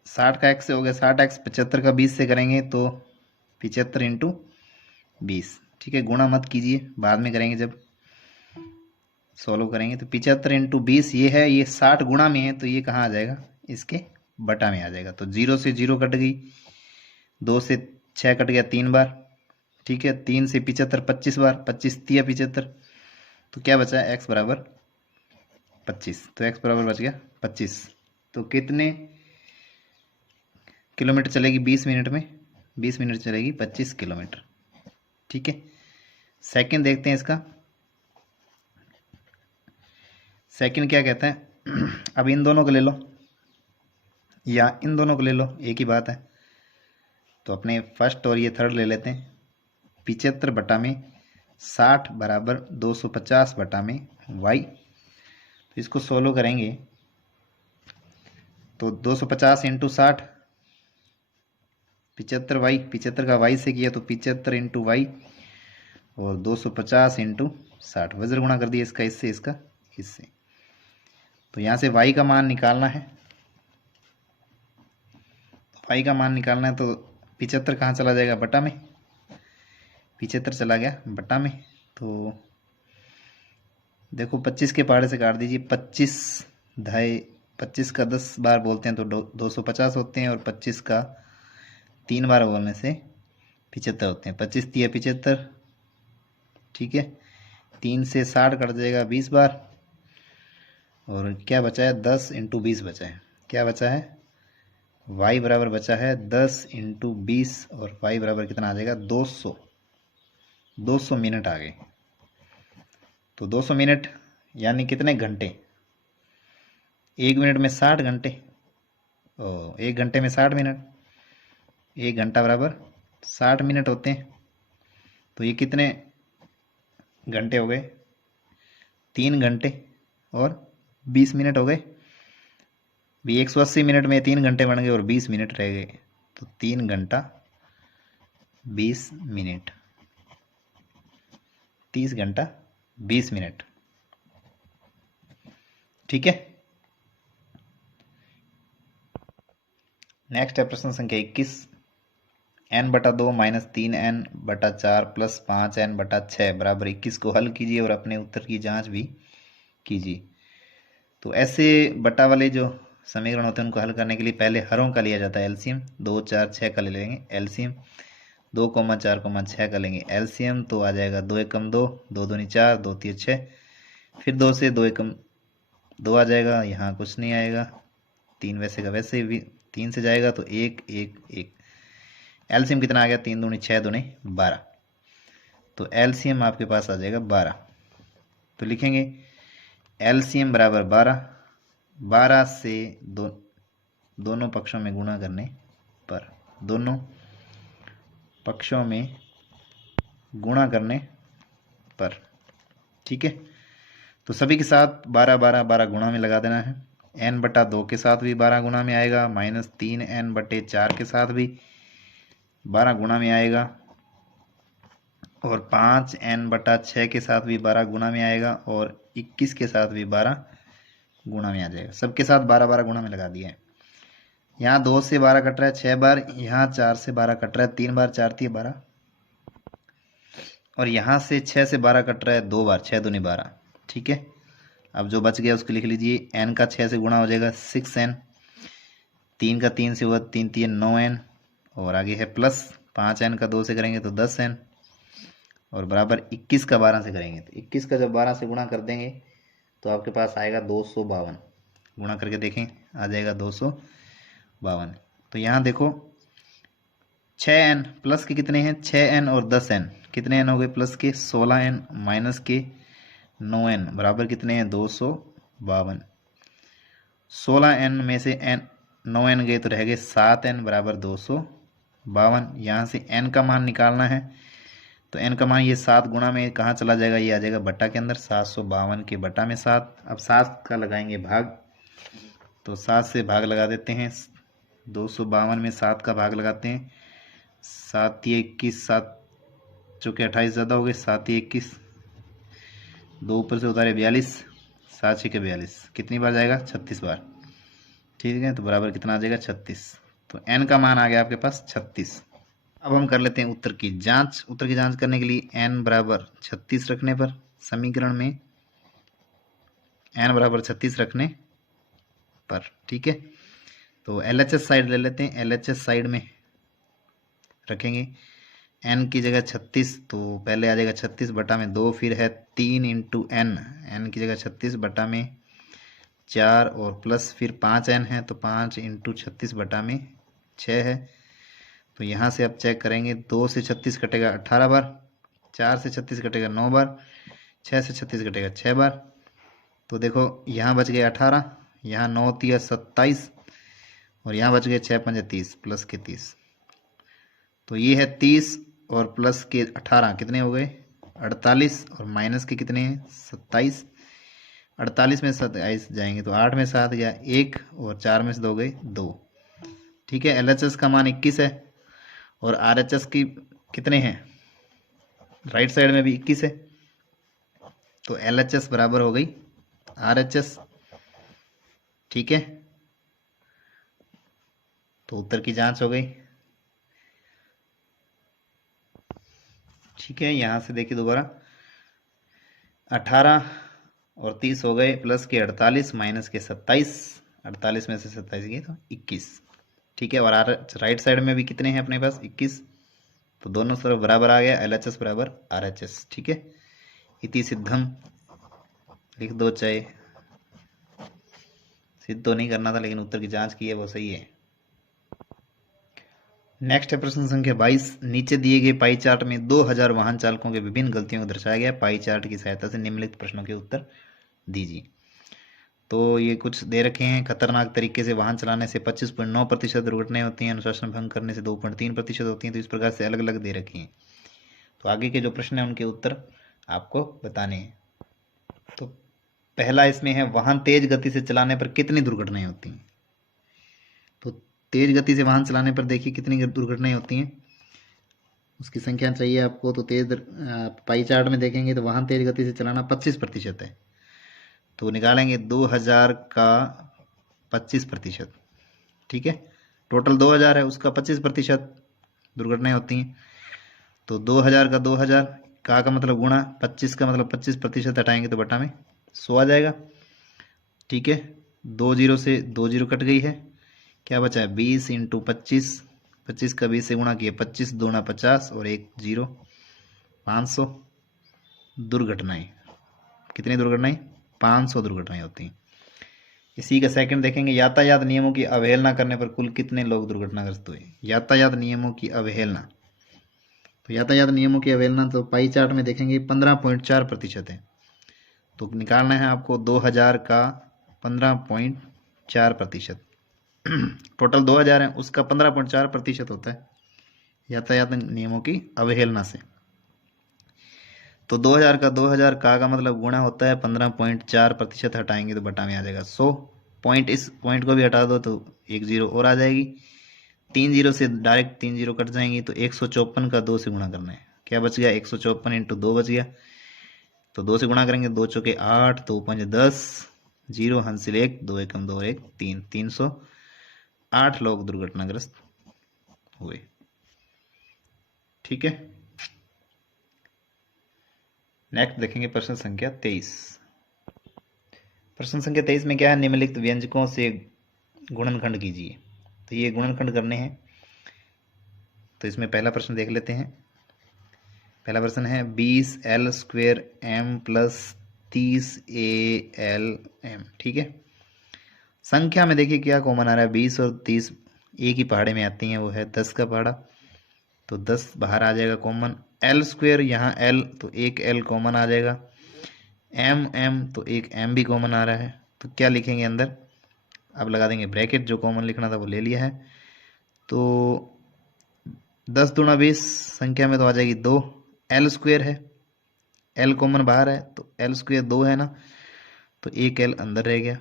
60 का x से हो गया 60x, 75 का 20 से करेंगे तो 75 इंटू 20। ठीक है, गुणा मत कीजिए, बाद में करेंगे जब सॉल्व करेंगे। तो 75 इंटू 20 ये है, ये 60 गुणा में है तो ये कहाँ आ जाएगा, इसके बटा में आ जाएगा। तो 0 से 0 कट गई, 2 से 6 कट गया 3 बार, ठीक है, 3 से 75 25 बार, 25 तिया 75, तो क्या बचा x बराबर 25। तो x बराबर बच गया 25। तो कितने किलोमीटर चलेगी 20 मिनट में, 20 मिनट चलेगी 25 किलोमीटर। ठीक है, सेकंड देखते हैं इसका, सेकंड क्या कहता है अब इन दोनों को ले लो या इन दोनों को ले लो, एक ही बात है। तो अपने फर्स्ट और ये थर्ड ले लेते हैं, 75 बटा में 60 बराबर 250 बटा में y। तो इसको सोल्व करेंगे तो 250 इंटू 60, 75y, 75 का y से किया तो 75 इंटू वाई और 250 इंटू 60, वज्र गुणा कर दिया इसका इससे इसका इससे, तो यहाँ से y का मान निकालना है। y का मान निकालना है तो 75 कहाँ चला जाएगा, बटा में। 75 चला गया बटा में। तो देखो 25 के पहाड़े से काट दीजिए। 25 ढाई 25 का 10 बार बोलते हैं तो 250 होते हैं, और 25 का 3 बार बोलने से 75 होते हैं। 25 तिया 75, ठीक है। 3 से 60 कट जाएगा 20 बार, और क्या बचा है, 10 इंटू 20 बचा है। क्या बचा है, y बराबर बचा है 10 इंटू 20, और y बराबर कितना आ जाएगा, 200 मिनट आ गए। तो 200 मिनट यानी कितने घंटे, 1 मिनट में 60 घंटे, 1 घंटे में 60 मिनट, 1 घंटा बराबर 60 मिनट होते हैं। तो ये कितने घंटे हो गए, 3 घंटे और 20 मिनट हो गए। भी 180 मिनट में 3 घंटे बन गए और 20 मिनट रह गए। तो 3 घंटा 20 मिनट, 30 घंटा 20 मिनट, ठीक है। नेक्स्ट है प्रश्न संख्या 21। n/2 minus 3n/4 plus 5n/6 बराबर 21 को हल कीजिए और अपने उत्तर की जांच भी कीजिए। तो ऐसे बटा वाले जो समीकरण होते हैं उनको हल करने के लिए पहले हरों का लिया जाता है एलसीएम। 2 4 6 का ले लेंगे एलसीएम। 2 4 6 का लेंगे एलसीएम। तो आ जाएगा 2 एकम 2, 2 दूनी 4, 2 तीन 6। फिर 2 से 2 एकम 2 आ जाएगा, यहाँ कुछ नहीं आएगा। 3 वैसे का वैसे भी 3 से जाएगा तो 1 1 1। एलसीएम कितना आ गया, 3 दूनी 6 दूनी 12। तो एलसीएम आपके पास आ जाएगा 12। तो लिखेंगे एलसीएम बराबर 12। 12 से दोनों पक्षों में गुणा करने पर, दोनों पक्षों में गुणा करने पर, ठीक है। तो सभी के साथ 12 12 12 गुणा में लगा देना है। n/2 के साथ भी 12 गुणा में आएगा, माइनस 3n/4 के साथ भी 12 गुणा में आएगा, और 5n/6 के साथ भी 12 गुणा में आएगा, और 21 के साथ भी 12 गुणा में आ जाएगा। सबके साथ 12 12 गुणा में लगा दिया है। यहाँ 2 से 12 कट रहा है 6 बार, यहाँ 4 से 12 कट रहा है 3 बार, 4 3 12, और यहाँ से 6 से 12 कट रहा है 2 बार, 6 दूनी 12, ठीक है। अब जो बच गया उसको लिख लीजिए। n का 6 से गुणा हो जाएगा 6n, 3 का 3 से हुआ 3 3 9n, और आगे है प्लस 5n का 2 से करेंगे तो 10n, और बराबर 21 का 12 से करेंगे तो 21 का जब 12 से गुणा कर देंगे तो आपके पास आएगा 252। गुणा करके देखें, आ जाएगा 252। तो यहाँ देखो 6n प्लस के कितने हैं, 6n और 10n, कितने n हो गए प्लस के, 16n माइनस के 9n बराबर कितने हैं, 252। 16n में से n 9n गए तो रह गए 7n बराबर 252। यहाँ से n का मान निकालना है। तो n का मान ये 7 गुणा में कहाँ चला जाएगा, ये आ जाएगा बट्टा के अंदर। 752 के बट्टा में 7। अब 7 का लगाएंगे भाग, तो 7 से भाग लगा देते हैं। 252 में 7 का भाग लगाते हैं। 7 21, 7 चौके 28 ज़्यादा हो गए, 7 21, 2 ऊपर से उतारे 42, 7 6 के 42, कितनी बार जाएगा, 36 बार, ठीक है। तो बराबर कितना आ जाएगा, 36। तो n का मान आ गया आपके पास 36। अब हम कर लेते हैं उत्तर की जांच। उत्तर की जांच करने के लिए n बराबर 36 रखने पर, समीकरण में n बराबर 36 रखने पर, ठीक है। तो LHS साइड ले लेते हैं। LHS साइड में रखेंगे n की जगह 36, तो पहले आ जाएगा 36 बटा में 2, फिर है 3 इंटू n, n की जगह 36 बटा में 4, और प्लस फिर 5n है तो 5 इंटू 36 बटा में 6 है। तो यहाँ से अब चेक करेंगे, 2 से 36 कटेगा 18 बार, 4 से 36 कटेगा 9 बार, 6 से 36 कटेगा 6 बार। तो देखो यहाँ बच गए 18, यहाँ 9 3 27, और यहाँ बच गए 6 5 30, प्लस के 30। तो ये है 30 और प्लस के 18 कितने हो गए, 48, और माइनस के कितने हैं, 27। 48 में 27 जाएंगे तो 8 में 7 गया 1, और 4 में से 2 गए 2, ठीक है। LHS का मान 21 है, और RHS की कितने हैं, राइट साइड में भी 21 है। तो LHS बराबर हो गई RHS। ठीक है, तो उत्तर की जांच हो गई। ठीक है, यहां से देखिए दोबारा 18 और 30 हो गए, प्लस के 48 माइनस के 27, 48 में से 27 गए तो 21। ठीक है, और राइट साइड में भी कितने हैं अपने पास 21, तो दोनों तरफ बराबर आ गया, LHS बराबर RHS। ठीक है, इति सिद्धम लिख दो, चाहे सिद्ध तो नहीं करना था लेकिन उत्तर की जांच की है वो सही है। नेक्स्ट है प्रश्न संख्या 22। नीचे दिए गए पाई चार्ट में 2000 वाहन चालकों के विभिन्न गलतियों को दर्शाया गया। पाई चार्ट की सहायता से निम्नलिखित प्रश्नों के उत्तर दीजिए। तो ये कुछ दे रखे हैं। खतरनाक तरीके से वाहन चलाने से 25.9% दुर्घटनाएं होती हैं, अनुशासन भंग करने से 2.3% होती हैं। तो इस प्रकार से अलग अलग दे रखे हैं। तो आगे के जो प्रश्न हैं उनके उत्तर आपको बताने हैं। तो पहला इसमें है, वाहन तेज गति से चलाने पर कितनी दुर्घटनाएं होती हैं। तो तेज गति से वाहन चलाने पर देखिए कितनी दुर्घटनाएं होती हैं, उसकी संख्या चाहिए आपको। तो पाई चार्ट में देखेंगे तो वाहन तेज गति से चलाना 25% है, तो निकालेंगे 2000 का 25%। ठीक है, टोटल 2000 है, उसका 25% दुर्घटनाएं होती हैं। तो 2000 का 2000 का मतलब गुणा 25 का मतलब 25% हटाएंगे तो बटा में 100 आ जाएगा। ठीक है, 2 जीरो से 2 जीरो कट गई है, क्या बचा है 20 इंटू 25, 25 का 20 से गुणा किया, 25 दूना 50 और 1 जीरो 500 दुर्घटनाएं। कितनी दुर्घटनाएं, 500 दुर्घटनाएं होती हैं। इसी का सेकंड देखेंगे, यातायात नियमों की अवहेलना करने पर कुल कितने लोग दुर्घटनाग्रस्त हुए। यातायात नियमों की अवहेलना, तो यातायात नियमों की अवहेलना तो पाई चार्ट में देखेंगे 15.4% है। तो निकालना है आपको 2000 का 15.4%। टोटल 2000 है, उसका 15.4% होता है यातायात नियमों की अवहेलना से। तो 2000 का 2000 का मतलब गुणा होता है 15.4%, हटाएंगे तो बटा में आ जाएगा 100। पॉइंट, इस पॉइंट को भी हटा दो तो 1 जीरो और आ जाएगी। 3 जीरो से डायरेक्ट 3 जीरो कट जाएंगी, तो 154 का 2 से गुणा करना है, क्या बच गया 154 इंटू 2 बच गया। तो 2 से गुणा करेंगे, 2 चौके 8, 2 5 10, जीरो हासिल 1, 2 एकम 2 1 3, 308 लोग दुर्घटनाग्रस्त हुए। ठीक है, नेक्स्ट देखेंगे प्रश्न संख्या 23। प्रश्न संख्या 23 में क्या है, निम्नलिखित व्यंजकों से गुणनखंड कीजिए। तो ये गुणनखंड करने हैं, तो इसमें पहला प्रश्न देख लेते हैं। पहला प्रश्न है 20L² m प्लस 30ALm। ठीक है, संख्या में देखिए क्या कॉमन आ रहा है, 20 और 30 एक ही पहाड़े में आती हैं, वो है 10 का पहाड़ा, तो 10 बाहर आ जाएगा कॉमन। L², यहाँ L तो एक L कॉमन आ जाएगा, m तो एक m भी कॉमन आ रहा है, तो क्या लिखेंगे अंदर, अब लगा देंगे ब्रैकेट, जो कॉमन लिखना था वो ले लिया है। तो 10 दूना 20, संख्या में तो आ जाएगी 2, L² है, L कॉमन बाहर है, तो L² 2 है ना, तो एक L अंदर रह गया,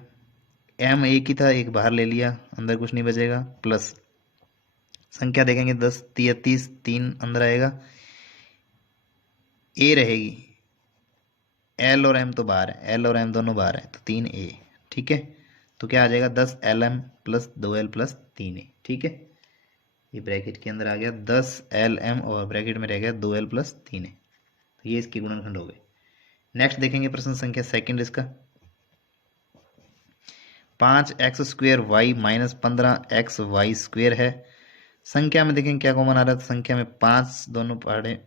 m एक ही था, एक बाहर ले लिया, अंदर कुछ नहीं बचेगा, प्लस संख्या देखेंगे 10 तिया 30, 3 अंदर आएगा, a रहेगी, L और m तो बाहर है, L और m दोनों बाहर है, तो 3a। ठीक है, तो क्या आ जाएगा 10LM plus 2L plus 3a। ठीक है, ये ब्रैकेट के अंदर आ गया 10LM और ब्रैकेट में रह गया 2L प्लस 3a। तो ये इसके गुणनखंड हो गए। नेक्स्ट देखेंगे प्रश्न संख्या सेकंड इसका, 5x² y माइनस 15xy² है। संख्या में देखेंगे क्या कॉमन आ रहा है, तो संख्या में 5 दोनों पहाड़े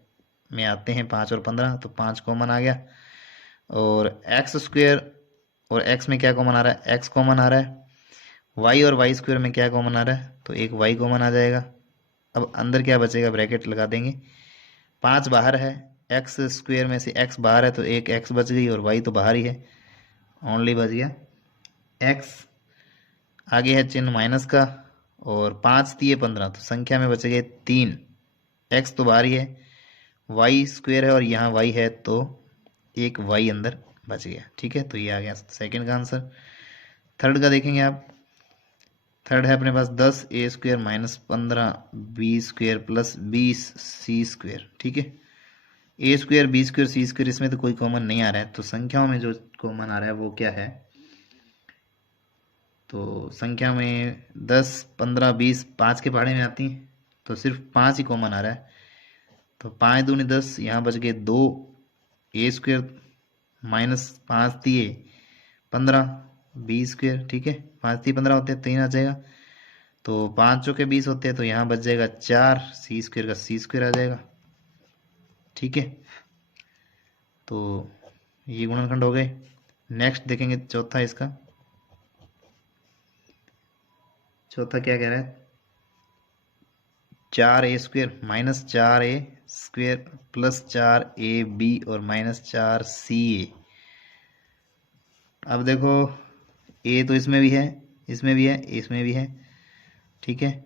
में आते हैं, 5 और 15, तो 5 कॉमन आ गया। और x² और x में क्या कॉमन आ रहा है, x कॉमन आ रहा है। y और y² में क्या कॉमन आ रहा है, तो एक y कॉमन आ जाएगा। अब अंदर क्या बचेगा, ब्रैकेट लगा देंगे, 5 बाहर है, x² में से x बाहर है, तो एक x बच गई, और y तो बाहर ही है, ओनली बच गया x। आगे है चिन्ह माइनस का, और 5 दिए 15, तो संख्या में बच गए 3, x तो बाहर ही है, y² है और यहाँ y है, तो एक y अंदर बच गया। ठीक है, तो ये आ गया सेकंड का आंसर। थर्ड का देखेंगे आप, थर्ड है अपने पास 10a² minus 15b² plus 20c²। ठीक है, a² b² c² इसमें तो कोई कॉमन नहीं आ रहा है, तो संख्याओं में जो कॉमन आ रहा है वो क्या है, तो संख्या में 10, 15, 20 5 के पहाड़े में आती हैं, तो सिर्फ 5 ही कॉमन आ रहा है। तो 5 दूनी 10, यहाँ बच गए 2 ए स्क्वेयर माइनस 5 दिए 15 बी स्क्वेयर। ठीक है, 5 दिए 15 होते हैं, 3 आ जाएगा। तो 5 चौके 20 होते हैं, तो यहाँ बच जाएगा 4 सी स्क्वेयर का सी स्क्वेयर आ जाएगा। ठीक है, तो ये गुणनखंड हो गए। नेक्स्ट देखेंगे चौथा इसका। चौथा क्या कह रहा है, 4 ए स्क्वेयर माइनस 4 ए स्क्वेयर प्लस 4 AB और माइनस 4 CA। अब देखो ए तो इसमें भी है, इसमें भी है, इसमें भी है। ठीक है,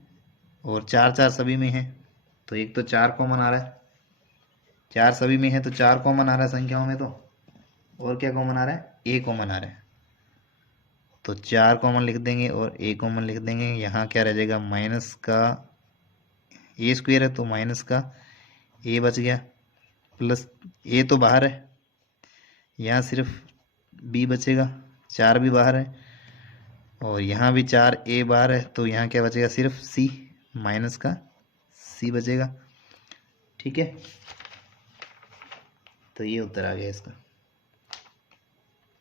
और 4 4 सभी में है, तो एक तो 4 कॉमन आ रहा है, 4 सभी में है तो 4 कॉमन आ रहा है संख्याओं में। तो और क्या कॉमन आ रहा है, ए कॉमन आ रहा है। तो 4 कॉमन लिख देंगे और ए कॉमन लिख देंगे। यहाँ क्या रह जाएगा, माइनस का ए स्क्वेयर है तो माइनस का ए बच गया, प्लस ए तो बाहर है, यहाँ सिर्फ बी बचेगा, 4 भी बाहर है, और यहाँ भी 4 ए बाहर है, तो यहाँ क्या बचेगा, सिर्फ सी, माइनस का सी बचेगा। ठीक है, तो ये उत्तर आ गया इसका।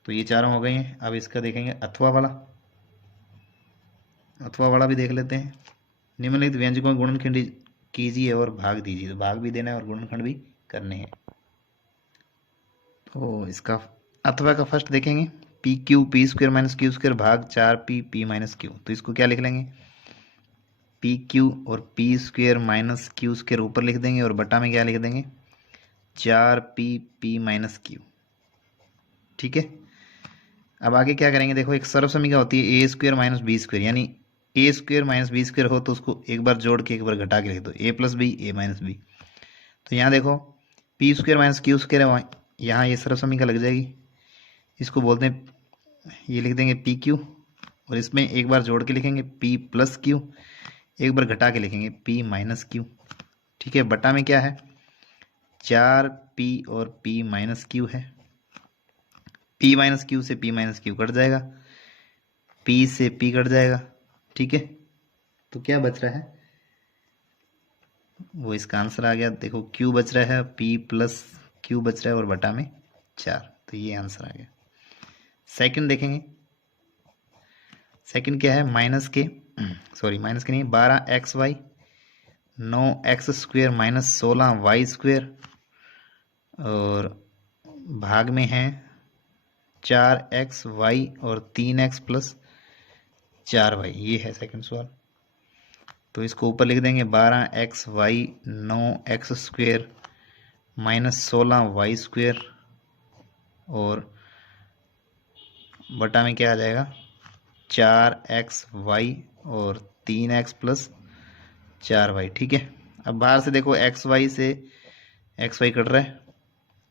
तो ये चारों हो गए हैं। अब इसका देखेंगे अथवा वाला। अथवा वाला भी देख लेते हैं। निम्नलिखित व्यंजकों का गुणनखंड कीजिए और भाग दीजिए। तो भाग भी देना है और गुणनखंड भी करने हैं। तो इसका अथवा का फर्स्ट देखेंगे, P Q P square minus Q square भाग 4p p माइनस क्यू। तो इसको क्या लिख लेंगे, पी क्यू और P square minus Q square ऊपर लिख देंगे और बटा में क्या लिख देंगे, 4p p माइनस क्यू। ठीक है, अब आगे क्या करेंगे, देखो एक सर्व समीकरण होती है ए स्क्वेयर माइनस बी स्क्वेयर, यानी ए स्क्वेयर माइनस बी स्क्वेयर हो तो उसको एक बार जोड़ के एक बार घटा के लिख दो, ए प्लस बी ए माइनस बी। तो यहाँ देखो P square minus Q square है, यहाँ ये सर्व समीकरण लग जाएगी, इसको बोलते हैं, ये लिख देंगे पी क्यू, और इसमें एक बार जोड़ के लिखेंगे पी प्लस क्यू, एक बार घटा के लिखेंगे पी माइनस क्यू। ठीक है, बटा में क्या है, 4p और p माइनस क्यू है, p माइनस क्यू से p माइनस क्यू कट जाएगा, p से p कट जाएगा। ठीक है, तो क्या बच रहा है, वो इसका आंसर आ गया। देखो q बच रहा है, p प्लस q बच रहा है और बटा में 4, तो ये आंसर आ गया। सेकंड देखेंगे, सेकंड क्या है, माइनस के माइनस के नहीं, 12xy 9x square minus 16y square और भाग में है 4xy और 3x प्लस 4y। ये है सेकंड सवाल। तो इसको ऊपर लिख देंगे 12xy 9x square minus 16y square और बटा में क्या आ जाएगा, 4xy और 3x प्लस 4y। ठीक है, अब बाहर से देखो xy से xy कट रहा है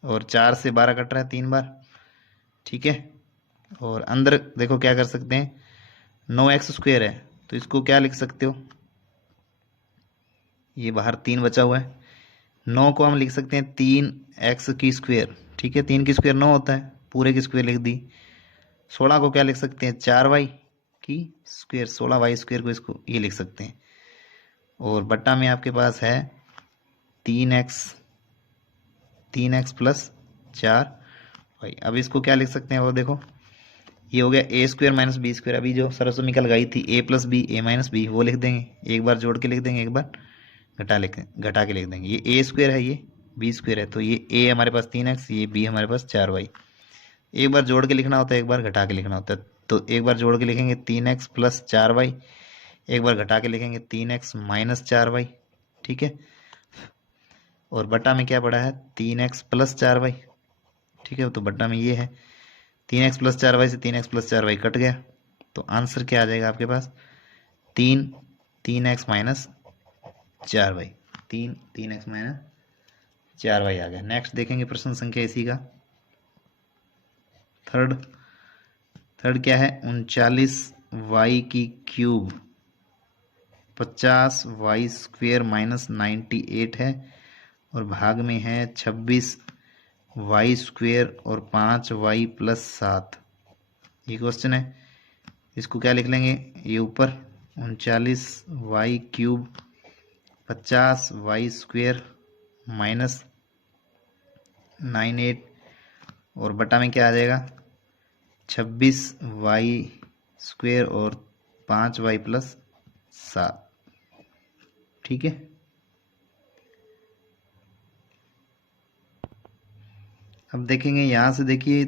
और 4 से 12 कट रहा है 3 बार। ठीक है, और अंदर देखो क्या कर सकते हैं, 9x स्क्वेयर है तो इसको क्या लिख सकते हो, ये बाहर 3 बचा हुआ है, 9 को हम लिख सकते हैं 3x की स्क्वेयर। ठीक है, 3 की स्क्वेयर 9 होता है, पूरे की स्क्वेयर लिख दी। 16 को क्या लिख सकते हैं, 4y की स्क्वेयर, 16y स्क्वेयर को इसको ये लिख सकते हैं, और बट्टा में आपके पास है 3x प्लस 4y। अब इसको क्या लिख सकते हैं, वो देखो ये हो गया ए स्क्वेयर माइनस बी स्क्वेयर। अभी जो सरस्वती समीकरण लगाई थी ए प्लस बी ए माइनस बी, वो लिख देंगे, एक बार जोड़ के लिख देंगे, एक बार घटा के लिख देंगे। ये ए स्क्वेयर है, ये बी स्क्वेयर है, तो ये ए हमारे पास 3x, ये बी हमारे पास 4y। एक बार जोड़ के लिखना होता है, एक बार घटा के लिखना होता है। तो एक बार जोड़ के लिखेंगे 3x प्लस 4y, एक बार घटा के लिखेंगे 3x माइनस 4y। ठीक है, और बटा में क्या पड़ा है, 3x प्लस 4y। ठीक है, तो बटा में ये है 3x प्लस 4y से 3x प्लस 4y कट गया, तो आंसर क्या आ जाएगा आपके पास, 3x minus 4y, 3x minus 4y आ गया। नेक्स्ट देखेंगे प्रश्न संख्या इसी का थर्ड क्या है, 39y की क्यूब 50y स्क्वेयर माइनस 98 है और भाग में है 26y स्क्वेयर और 5y प्लस 7। ये क्वेश्चन है, इसको क्या लिख लेंगे, ये ऊपर 39y³ 50y² माइनस 98 और बटा में क्या आ जाएगा 26y² और 5y+7। ठीक है। अब देखेंगे यहाँ से, देखिए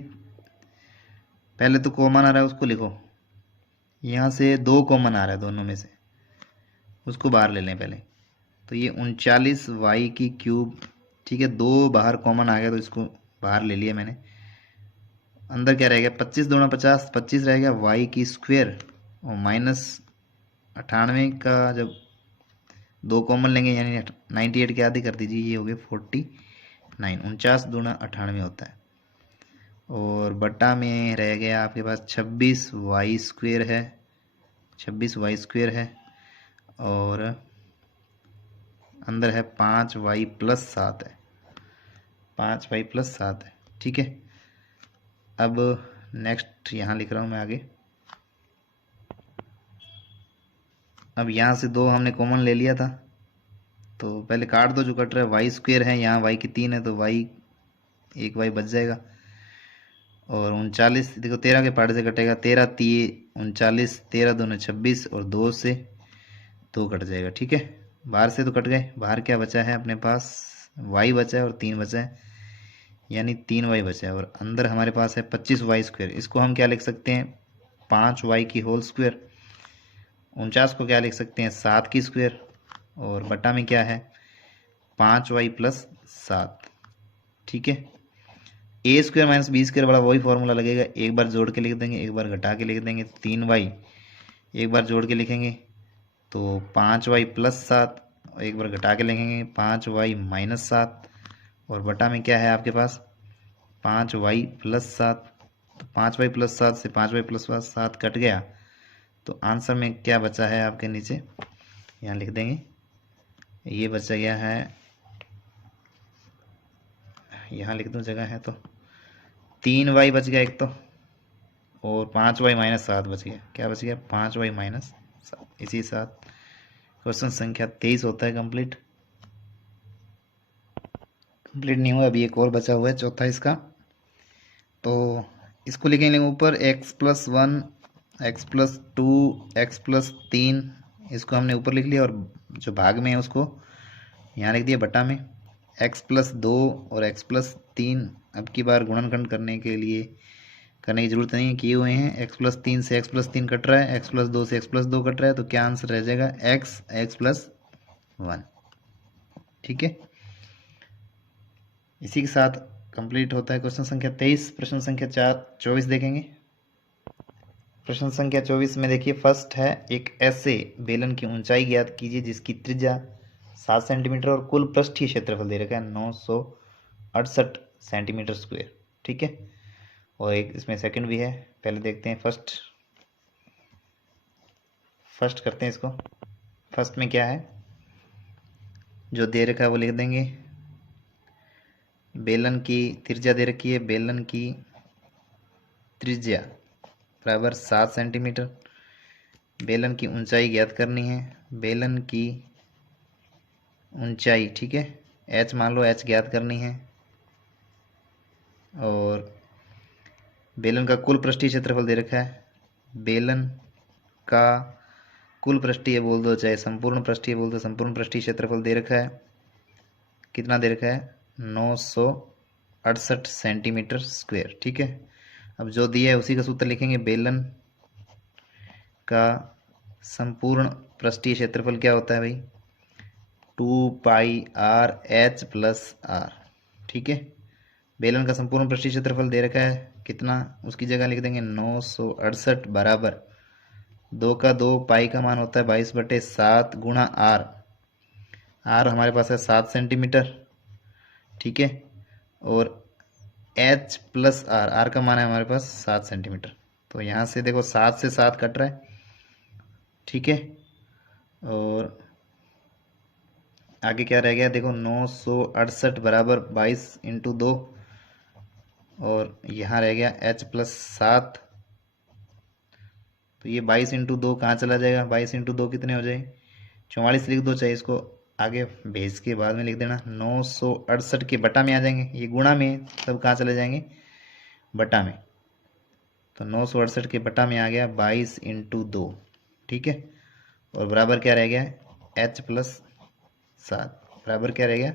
पहले तो कॉमन आ रहा है उसको लिखो, यहाँ से 2 कॉमन आ रहा है दोनों में से, उसको बाहर ले लें पहले। तो ये 39y³, ठीक है, 2 बाहर कॉमन आ गया तो इसको बाहर ले लिया मैंने। अंदर क्या रह गया 25 दूना 50, 25 रह गया y² और माइनस 98 का जब 2 कॉमन लेंगे यानी 98 के आधी कर दीजिए, ये हो गया 49। 49 दूना 98 होता है और बटा में रह गया आपके पास 26y² है, 26y² है और अंदर है 5y+7 है, 5y+7 है। ठीक है। अब नेक्स्ट यहाँ लिख रहा हूँ मैं आगे। अब यहाँ से 2 हमने कॉमन ले लिया था, तो पहले काट दो जो कट रहा है, y² है, यहाँ y की 3 है तो एक y बच जाएगा और 39 देखो 13 के पार्ट से कटेगा, 13 39, 13 दूना 26 और 2 से 2 कट जाएगा। ठीक है, बाहर से तो कट गए, बाहर क्या बचा है अपने पास y बचा है और 3 बचा है यानी 3y बचा है और अंदर हमारे पास है 25y²। इसको हम क्या लिख सकते हैं 5y² 49 को क्या लिख सकते हैं 7 और बटा में क्या है 5y+7। ठीक है। a² - b² बड़ा वही फॉर्मूला लगेगा, एक बार जोड़ के लिख देंगे एक बार घटा के लिख देंगे। 3y एक बार जोड़ के लिखेंगे तो 5y+7, एक बार घटा के लिखेंगे 5y-7 और बटा में क्या है आपके पास 5y+7। तो 5y+7 से 5y+7 कट गया तो आंसर में क्या बचा है आपके नीचे यहाँ लिख देंगे, ये बचा गया है, यहाँ लिख दूँ जगह है तो 3y बच गया एक तो और 5y-7 बच गया। क्या बच गया 5y-7। इसी साथ क्वेश्चन संख्या 23 होता है कंप्लीट नहीं हुआ, अभी एक और बचा हुआ है चौथा इसका। तो इसको लिखेंगे ऊपर x+1 x+2 x+3, इसको हमने ऊपर लिख लिया और जो भाग में है उसको यहाँ लिख दिया बटा में। x+2 और x+3 अब की बार गुणनखंड करने की जरूरत नहीं है, किए हुए हैं। x+3 से x+3 कट रहा है, x+2 से x+2 कट रहा है, तो क्या आंसर रह जाएगा x+1। ठीक है, इसी के साथ कंप्लीट होता है क्वेश्चन संख्या 23। प्रश्न संख्या 24 देखेंगे। प्रश्न संख्या 24 में देखिए फर्स्ट है, एक ऐसे बेलन की ऊंचाई ज्ञात कीजिए जिसकी त्रिज्या 7 सेंटीमीटर और कुल पृष्ठीय क्षेत्रफल दे रखा है 968 सेंटीमीटर स्क्वायर। ठीक है, और एक इसमें सेकंड भी है, पहले देखते हैं फर्स्ट करते हैं इसको। फर्स्ट में क्या है जो दे रखा है वो लिख देंगे, बेलन की त्रिज्या दे रखी है, बेलन की त्रिज्या बराबर 7 सेंटीमीटर, बेलन की ऊंचाई ज्ञात करनी है, बेलन की ऊंचाई, ठीक है, h मान लो h ज्ञात करनी है और बेलन का कुल पृष्ठीय क्षेत्रफल दे रखा है, बेलन का कुल पृष्ठीय बोल दो चाहे संपूर्ण पृष्ठीय बोल दो, संपूर्ण पृष्ठीय क्षेत्रफल दे रखा है, कितना दे रखा है 968 सेंटीमीटर स्क्वायर। ठीक है, अब जो दिया है उसी का सूत्र लिखेंगे, बेलन का संपूर्ण पृष्ठीय क्षेत्रफल क्या होता है भाई 2πr/h+r। ठीक है, बेलन का संपूर्ण पृष्ठीय क्षेत्रफल दे रखा है कितना, उसकी जगह लिख देंगे 968 बराबर 2 का 2 पाई का मान होता है 22/7 गुणा r, r हमारे पास है 7 सेंटीमीटर। ठीक है, और h+r, r का मान है हमारे पास 7 सेंटीमीटर, तो यहाँ से देखो 7 से 7 कट रहा है। ठीक है, और आगे क्या रह गया देखो 968 बराबर 22 × 2 और यहाँ रह गया h+7, तो तो ये 22 × 2 कहाँ चला जाएगा, 22 × 2 कितने हो जाए, 44 लिख दो, चाहे इसको आगे भेज के बाद में लिख देना। 968 के बटा में आ जाएंगे, ये गुणा में सब कहाँ चले जाएंगे, बटा में। तो 968 के बटा में आ गया 22 × 2, ठीक है। और बराबर क्या रह गया, h+7, बराबर क्या रह गया,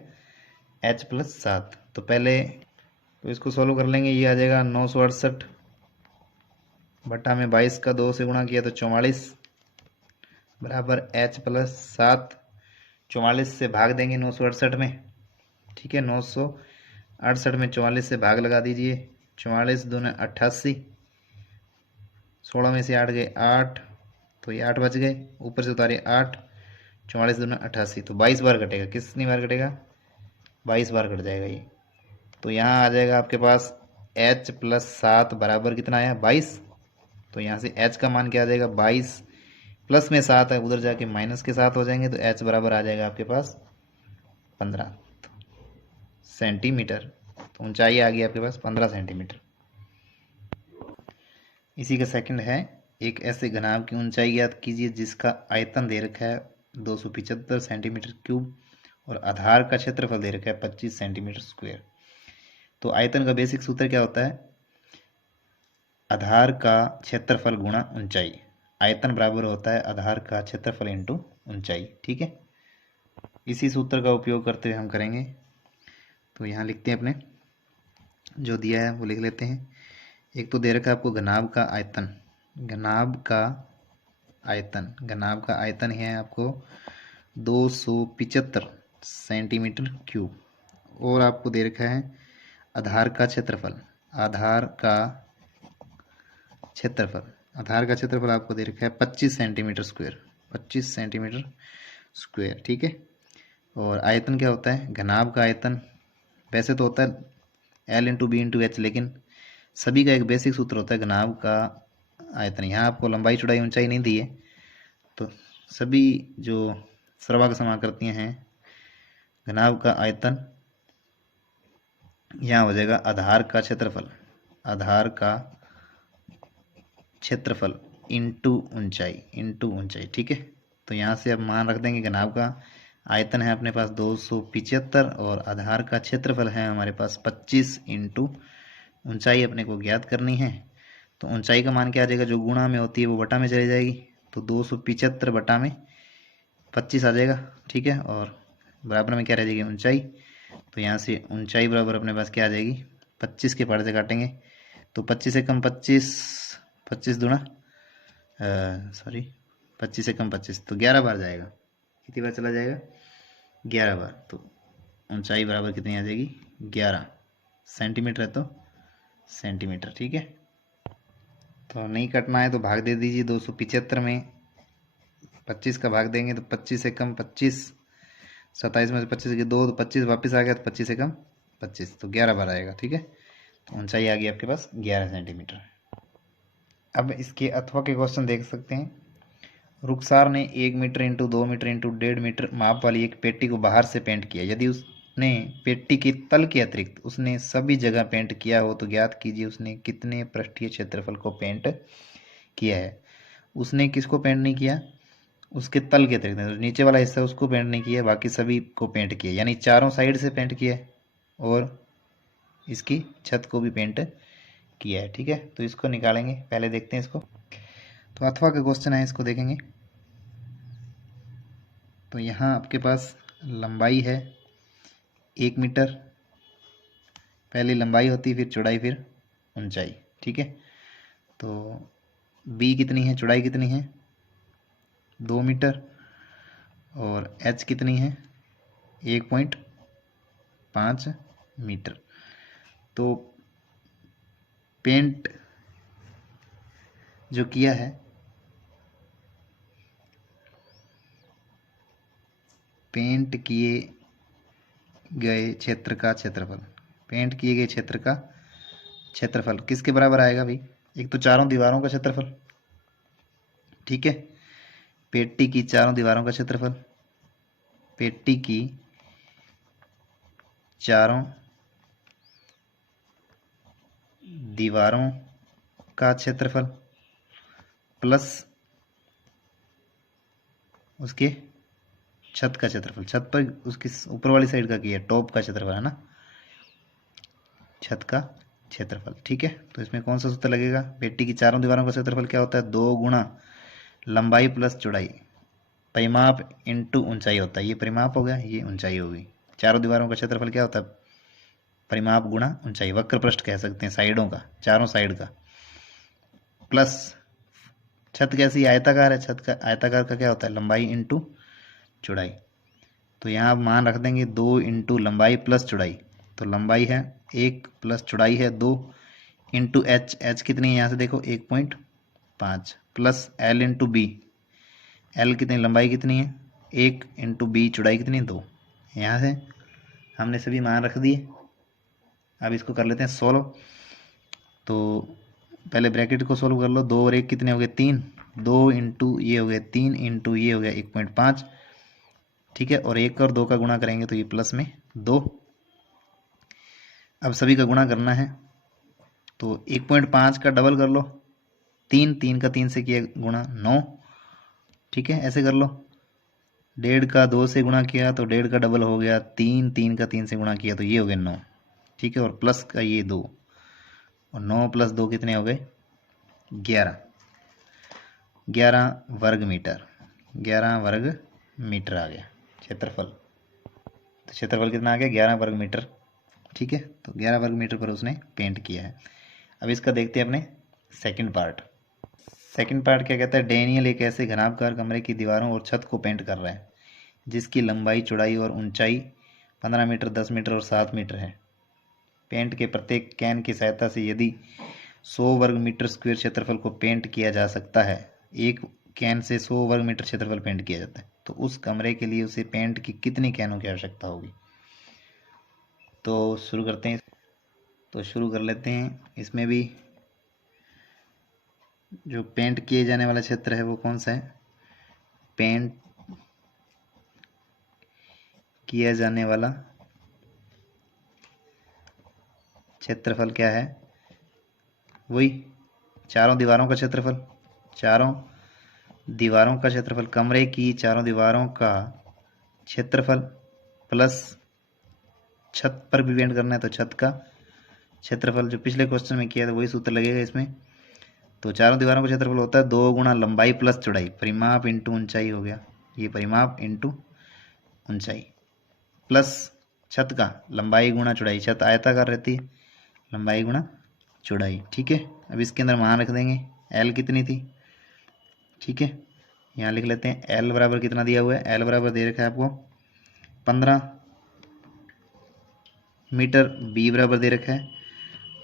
h+7। तो पहले तो इसको सॉल्व कर लेंगे, ये आ जाएगा 968 बटा में 22 का 2 से गुणा किया तो 44 बराबर h+7। 44 से भाग देंगे 968 में, ठीक है। 968 में 44 से भाग लगा दीजिए, 44 दूने 88, 16 में से 8 गए 8, तो ये 8 बच गए, ऊपर से उतारे 8, 44 दूने 88, तो 22 बार कटेगा, कितनी बार कटेगा, 22 बार कट जाएगा ये। तो यहाँ आ जाएगा आपके पास h+7 बराबर कितना आया, 22। तो यहाँ से h का मान क्या आ जाएगा, 22 प्लस में 7 है, उधर जाके माइनस के 7 हो जाएंगे, तो h बराबर आ जाएगा आपके पास 15 सेंटीमीटर। तो ऊंचाई आ गई आपके पास 15 सेंटीमीटर। इसी का सेकंड है, एक ऐसे घनाभ की ऊंचाई ज्ञात कीजिए जिसका आयतन दे रखा है 275 सेंटीमीटर क्यूब और आधार का क्षेत्रफल दे रखा है 25 सेंटीमीटर स्क्वायर। तो आयतन का बेसिक सूत्र क्या होता है, आधार का क्षेत्रफल गुणा ऊंचाई। आयतन बराबर होता है आधार का क्षेत्रफल इंटू ऊंचाई, ठीक है। इसी सूत्र का उपयोग करते हुए हम करेंगे। तो यहाँ लिखते हैं, अपने जो दिया है वो लिख लेते हैं। एक तो दे रखा है आपको घनाभ का आयतन, घनाभ का आयतन, घनाभ का आयतन है आपको 275 सेंटीमीटर क्यूब, और आपको दे रखा है आधार का क्षेत्रफल, आधार का क्षेत्रफल, आधार का क्षेत्रफल आपको दे रखा है 25 सेंटीमीटर स्क्वायर, 25 सेंटीमीटर स्क्वायर, ठीक है। और आयतन क्या होता है, घनाभ का आयतन वैसे तो होता है L × B × H, लेकिन सभी का एक बेसिक सूत्र होता है घनाभ का आयतन। यहाँ आपको लंबाई चौड़ाई ऊंचाई नहीं दी है, तो सभी जो सर्वांग समाकृतियाँ हैं, घनाभ का आयतन यहाँ हो जाएगा आधार का क्षेत्रफल, आधार का क्षेत्रफल इंटू ऊंचाई, इंटू ऊंचाई, ठीक है। तो यहाँ से अब मान रख देंगे, घनाभ का आयतन है अपने पास 275 और आधार का क्षेत्रफल है हमारे पास 25 इंटू ऊंचाई अपने को ज्ञात करनी है। तो ऊंचाई का मान क्या आ जाएगा, जो गुणा में होती है वो बटा में चली जाएगी, तो 275 बटा में 25 आ जाएगा, ठीक है। और बराबर में क्या रह जाएगी, ऊंचाई। तो यहाँ से ऊंचाई बराबर अपने पास क्या आ जाएगी, 25 के पार से काटेंगे तो 25 से कम 25, 25 दूना सॉरी 25 से कम 25, तो 11 बार जाएगा। कितनी बार चला जाएगा, 11 बार। तो ऊंचाई बराबर कितनी आ जाएगी, 11 सेंटीमीटर है तो सेंटीमीटर, ठीक है। तो नहीं कटना है तो भाग दे दीजिए, 275 में 25 का भाग देंगे तो 25 से कम 25, 27 में से 25 के 2 तो 25 वापस आ गया, तो 25 से कम 25, तो 11 बार आएगा, ठीक है। तो ऊंचाई आ गई आपके पास 11 सेंटीमीटर। अब इसके अथवा के क्वेश्चन देख सकते हैं। रुखसार ने 1 metre into 2 metre into 1.5 metre माप वाली एक पेटी को बाहर से पेंट किया। यदि उसने पेटी के तल के अतिरिक्त उसने सभी जगह पेंट किया हो तो ज्ञात कीजिए उसने कितने पृष्ठीय क्षेत्रफल को पेंट किया है। उसने किसको पेंट नहीं किया, उसके तल के अतिरिक्त, तो नीचे वाला हिस्सा उसको पेंट नहीं किया, बाकी सभी को पेंट किया, यानी चारों साइड से पेंट किया और इसकी छत को भी पेंट किया है, ठीक है। तो इसको निकालेंगे, पहले देखते हैं इसको। तो अथवा का क्वेश्चन है, इसको देखेंगे। तो यहाँ आपके पास लंबाई है 1 मीटर, पहले लंबाई होती फिर चौड़ाई फिर ऊंचाई, ठीक है। तो बी कितनी है, चौड़ाई कितनी है 2 मीटर, और एच कितनी है 1.5 मीटर। तो पेंट जो किया है, पेंट किए गए क्षेत्र का क्षेत्रफल, पेंट किए गए क्षेत्र का क्षेत्रफल किसके बराबर आएगा भाई, एक तो चारों दीवारों का क्षेत्रफल, ठीक है। पेटी की चारों दीवारों का क्षेत्रफल, पेटी की चारों दीवारों का क्षेत्रफल प्लस उसके छत का क्षेत्रफल, छत पर उसकी ऊपर वाली साइड का किया, टॉप का क्षेत्रफल है ना, छत का क्षेत्रफल। ठीक है, तो इसमें कौन सा सूत्र लगेगा? पेटी की चारों दीवारों का क्षेत्रफल क्या होता है? 2 गुणा लंबाई प्लस चौड़ाई, परिमाप इंटू ऊंचाई होता है। ये परिमाप हो गया, ये ऊंचाई होगी। चारों दीवारों का क्षेत्रफल क्या होता है? परिमाप गुणा ऊंचाई, वक्र पृष्ठ कह सकते हैं, साइडों का, चारों साइड का। प्लस छत कैसी आयताकार है, छत का आयताकार का क्या होता है? लंबाई इंटू चौड़ाई। तो यहाँ मान रख देंगे 2 इंटू लंबाई प्लस चौड़ाई। तो लंबाई है 1 प्लस चौड़ाई है 2 इंटू एच, एच कितनी है यहाँ से देखो 1.5, plus L into B, L कितनी, लंबाई कितनी है 1 इंटू बी, चौड़ाई कितनी है 2। यहाँ से हमने सभी मान रख दिए। अब इसको कर लेते हैं सोल्व। तो पहले ब्रैकेट को सोल्व कर लो, 2 और 1 कितने हो गए 3, 2 इंटू ये हो गया 3 इंटू ये हो गया 1.5। ठीक है, और 1 और 2 का गुणा करेंगे तो ये प्लस में 2। अब सभी का गुणा करना है, तो 1.5 का डबल कर लो, 3, 3 का 3 से किया गुणा 9। ठीक है, ऐसे कर लो। 1.5 का 2 से गुणा किया तो 1.5 का डबल हो गया 3, 3 का 3 से गुणा किया तो ये हो गया 9। ठीक है, और प्लस का ये 2, और 9 प्लस 2 कितने हो गए 11, 11 वर्ग मीटर, 11 वर्ग मीटर आ गया क्षेत्रफल। तो क्षेत्रफल कितना आ गया 11 वर्ग मीटर। ठीक है, तो 11 वर्ग मीटर पर उसने पेंट किया है। अब इसका देखते हैं अपने सेकंड पार्ट। सेकंड पार्ट क्या कहता है? डेनियल एक ऐसे घनाभकार कमरे की दीवारों और छत को पेंट कर रहा है जिसकी लंबाई, चौड़ाई और ऊंचाई 15 मीटर, 10 मीटर और 7 मीटर है। पेंट के प्रत्येक कैन की सहायता से यदि 100 वर्ग मीटर स्क्वायर क्षेत्रफल को पेंट किया जा सकता है, एक कैन से 100 वर्ग मीटर क्षेत्रफल पेंट किया जाता है, तो उस कमरे के लिए उसे पेंट की कितनी कैनों की आवश्यकता होगी? तो शुरू करते हैं। तो शुरू कर लेते हैं। इसमें भी जो पेंट किए जाने वाला क्षेत्र है वो कौन सा है? पेंट किया जाने वाला क्षेत्रफल क्या है? वही चारों दीवारों का क्षेत्रफल, चारों दीवारों का क्षेत्रफल, कमरे की चारों दीवारों का क्षेत्रफल, प्लस छत पर भी पेंट करना है तो छत का क्षेत्रफल। जो पिछले क्वेश्चन में किया था वही सूत्र लगेगा इसमें। तो चारों दीवारों का क्षेत्रफल होता है 2 गुणा लंबाई प्लस चौड़ाई, परिमाप इंटू ऊंचाई हो गया, ये परिमाप इंटू ऊंचाई, प्लस छत का लंबाई गुणा चौड़ाई, छत आयताकार रहती है, लंबाई गुणा चौड़ाई। ठीक है, अब इसके अंदर मान रख देंगे, एल कितनी थी? ठीक है, यहाँ लिख लेते हैं एल बराबर कितना दिया हुआ है? एल बराबर दे रखा है आपको 15 मीटर, बी बराबर दे रखा है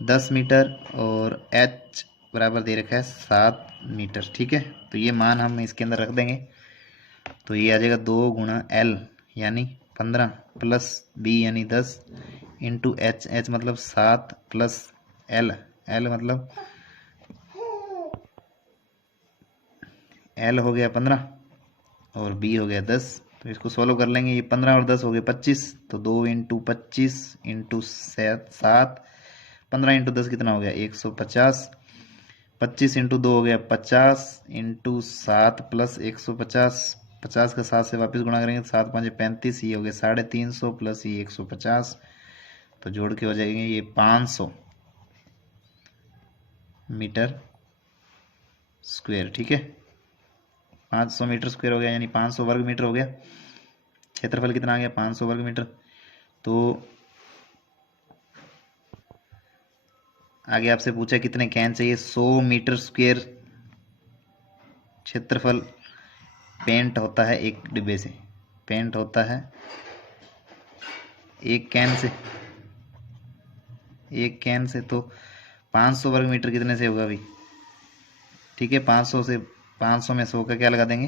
10 मीटर, और एच बराबर दे रखा है 7 मीटर। ठीक है, तो ये मान हम इसके अंदर रख देंगे। तो ये आ जाएगा 2 गुणा एल यानी 15 प्लस बी यानी 10 इंटू एच, एच मतलब 7 प्लस एल, एल मतलब एल हो गया 15 और बी हो गया 10। तो इसको सोल्व कर लेंगे, ये 15 और 10 हो गए 25, तो 2 इंटू 25 इंटू 7, 15 इंटू 10 कितना हो गया 150, 25 इंटू 2 हो गया 50 इंटू 7 प्लस 150, 50 का 7 से वापस गुणा करेंगे, 7 5 35, ये हो गया 350 प्लस ये 150, तो जोड़ के हो जाएंगे ये 500 मीटर स्क्वायर। ठीक है, 500 मीटर स्क्वायर हो गया, यानी 500 वर्ग मीटर हो गया। क्षेत्रफल कितना आ गया 500 वर्ग मीटर। तो आगे आपसे पूछा कितने कैन चाहिए? 100 मीटर स्क्वायर क्षेत्रफल पेंट होता है एक डिब्बे से, पेंट होता है एक कैन से, एक कैन से। तो 500 वर्ग मीटर कितने से होगा भाई? ठीक है, 500 से 500 में 100 का क्या लगा देंगे,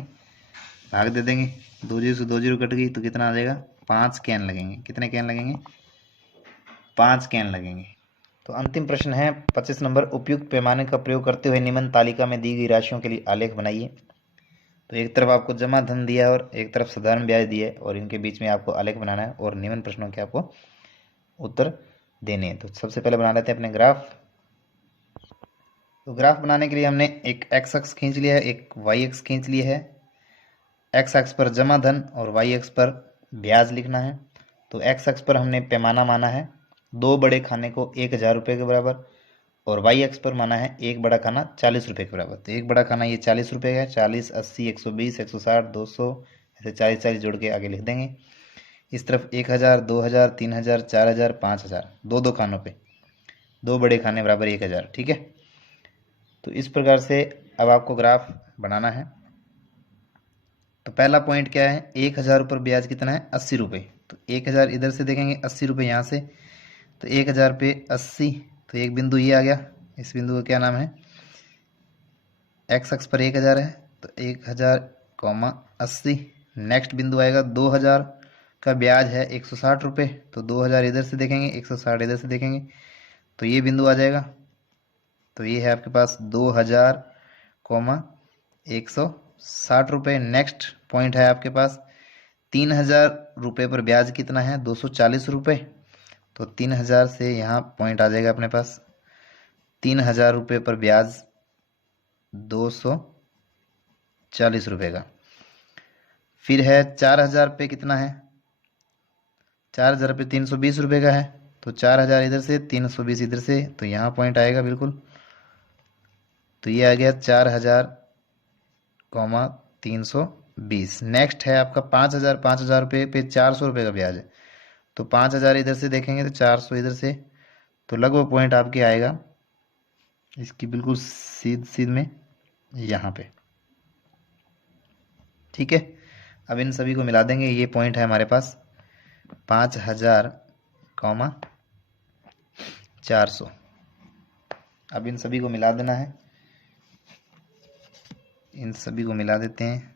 भाग दे देंगे, 2 जीरो से 2 जीरो कट गई तो कितना आ जाएगा 5 कैन लगेंगे। कितने कैन लगेंगे? 5 कैन लगेंगे। तो अंतिम प्रश्न है 25 नंबर, उपयुक्त पैमाने का प्रयोग करते हुए निम्न तालिका में दी गई राशियों के लिए आलेख बनाइए। तो एक तरफ आपको जमा धन दिया है और एक तरफ साधारण ब्याज दिया है, और इनके बीच में आपको आलेख बनाना है और निम्न प्रश्नों के आपको उत्तर देने हैं। तो सबसे पहले बना लेते हैं अपने ग्राफ। तो ग्राफ बनाने के लिए हमने एक एक्स अक्ष खींच लिया है, एक वाई अक्ष खींच लिया है। एक्स अक्ष पर जमा धन और वाई अक्ष पर ब्याज लिखना है। तो एक्स अक्ष पर हमने पैमाना माना है 2 बड़े खाने को 1000 रुपये के बराबर, और वाई अक्ष पर माना है 1 बड़ा खाना 40 रुपये के बराबर। तो 1 बड़ा खाना ये 40 रुपये का है, 40, 80, 120, 160, 200, ऐसे 40 40 जोड़ के आगे लिख देंगे। इस तरफ 1000, 2000, 3000, 4000, 5000, दो दो खानों पे 2 बड़े खाने बराबर 1000। ठीक है, तो इस प्रकार से अब आपको ग्राफ बनाना है। तो पहला पॉइंट क्या है, 1000 पर ब्याज कितना है, 80 रुपये। तो 1000 इधर से देखेंगे, 80 रुपये यहाँ से, तो 1000 पे 80, तो एक बिंदु ये आ गया। इस बिंदु का क्या नाम है, एक्स अक्ष पर 1000 है, तो 1000, 80। नेक्स्ट बिंदु आएगा 2000 का ब्याज है 160 रुपये, तो 2000 इधर से देखेंगे, 160 इधर से देखेंगे, तो ये बिंदु आ जाएगा। तो ये है आपके पास 2000, 160 रुपये। नेक्स्ट पॉइंट है आपके पास 3000 रुपये पर ब्याज कितना है, 240 रुपये। तो 3000 से यहाँ पॉइंट आ जाएगा अपने पास, 3000 रुपये पर ब्याज 240 रुपये का। फिर है 4000 पे कितना है, 4000 पे 320 रुपये का है। तो 4000 इधर से, 320 इधर से, तो यहाँ पॉइंट आएगा बिल्कुल। तो ये आ गया 4000, 320। नेक्स्ट है आपका 5000, 5000 रुपये पे 400 रुपये का ब्याज है। तो 5000 इधर से देखेंगे, तो 400 इधर से, तो लगभग पॉइंट आपके आएगा इसकी बिल्कुल सीध में यहाँ पे। ठीक है, अब इन सभी को मिला देंगे। ये पॉइंट है हमारे पास 5000, 400। अब इन सभी को मिला देना है, इन सभी को मिला देते हैं।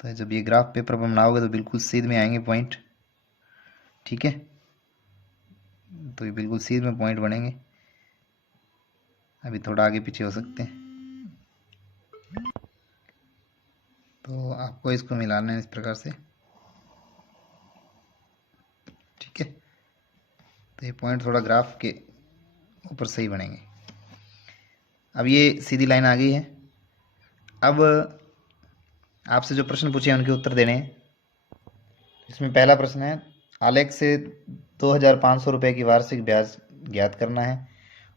तो जब ये ग्राफ पेपर पर बनाओगे तो बिल्कुल सीध में आएंगे पॉइंट। ठीक है, तो ये बिल्कुल सीध में पॉइंट बनेंगे। अभी थोड़ा आगे पीछे हो सकते हैं, तो आपको इसको मिलाना है इस प्रकार से। ठीक है, तो ये पॉइंट थोड़ा ग्राफ के ऊपर सही बनेंगे। अब ये सीधी लाइन आ गई है। अब आपसे जो प्रश्न पूछे हैं उनके उत्तर देने हैं। इसमें पहला प्रश्न है, आलेख से 2500 रुपये की वार्षिक ब्याज ज्ञात करना है,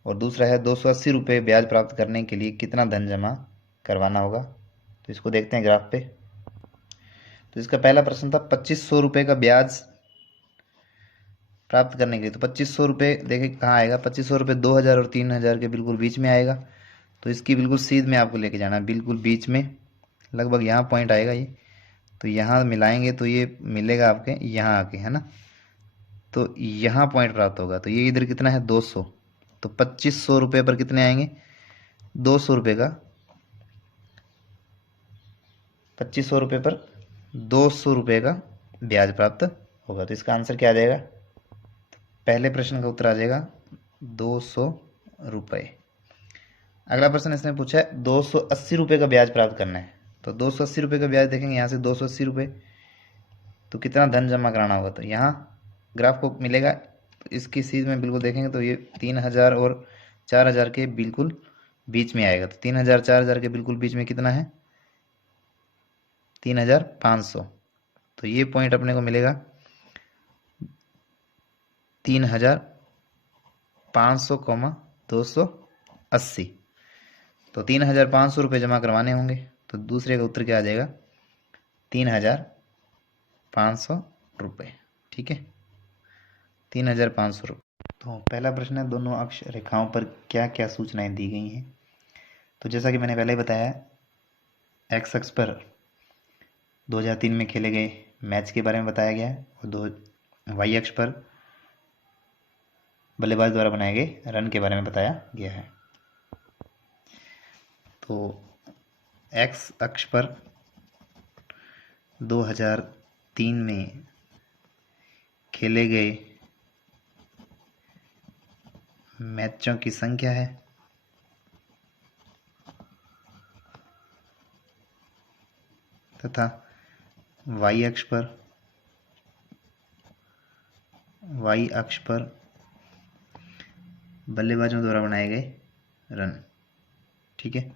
और दूसरा है 280 रुपये ब्याज प्राप्त करने के लिए कितना धन जमा करवाना होगा। तो इसको देखते हैं ग्राफ पे। तो इसका पहला प्रश्न था 2500 रुपये का ब्याज प्राप्त करने के लिए। तो 2500 रुपये देखिए कहाँ आएगा, 2500 रुपये 2000 और 3000 के बिल्कुल बीच में आएगा। तो इसकी बिल्कुल सीध में आपको लेके जाना है, बिल्कुल बीच में, लगभग यहाँ पॉइंट आएगा ये। तो यहाँ मिलाएंगे तो ये मिलेगा आपके यहाँ आके, है ना। तो यहाँ पॉइंट प्राप्त होगा। तो ये इधर कितना है, 200। तो 2500 रुपये पर कितने आएंगे, 200 रुपये का, 2500 रुपये पर 200 रुपये का ब्याज प्राप्त होगा। तो इसका आंसर क्या आ जाएगा, पहले प्रश्न का उत्तर आ जाएगा 200 रुपये। अगला प्रश्न इसने पूछा है 280 रुपये का ब्याज प्राप्त करना है। तो 280 रुपये का ब्याज देखेंगे, यहाँ से 280 रुपये, तो कितना धन जमा कराना होगा। तो यहाँ ग्राफ को मिलेगा, तो इसकी सीध में बिल्कुल देखेंगे तो ये 3000 और 4000 के बिल्कुल बीच में आएगा। तो 3000, 4000 के बिल्कुल बीच में कितना है, 3500। तो ये पॉइंट अपने को मिलेगा 3500, 280। तो 3500 रुपये जमा करवाने होंगे। तो दूसरे का उत्तर क्या आ जाएगा, 3500 रुपये। ठीक है, 3500 रुपये। तो पहला प्रश्न है, दोनों अक्ष रेखाओं पर क्या क्या सूचनाएं दी गई हैं। तो जैसा कि मैंने पहले ही बताया, एक्स अक्ष पर 2003 में खेले गए मैच के बारे में बताया गया है, और वाई अक्ष पर बल्लेबाज द्वारा बनाए गए रन के बारे में बताया गया है। तो एक्स अक्ष पर 2003 में खेले गए मैचों की संख्या है, तथा वाई अक्ष पर बल्लेबाजों द्वारा बनाए गए रन। ठीक है,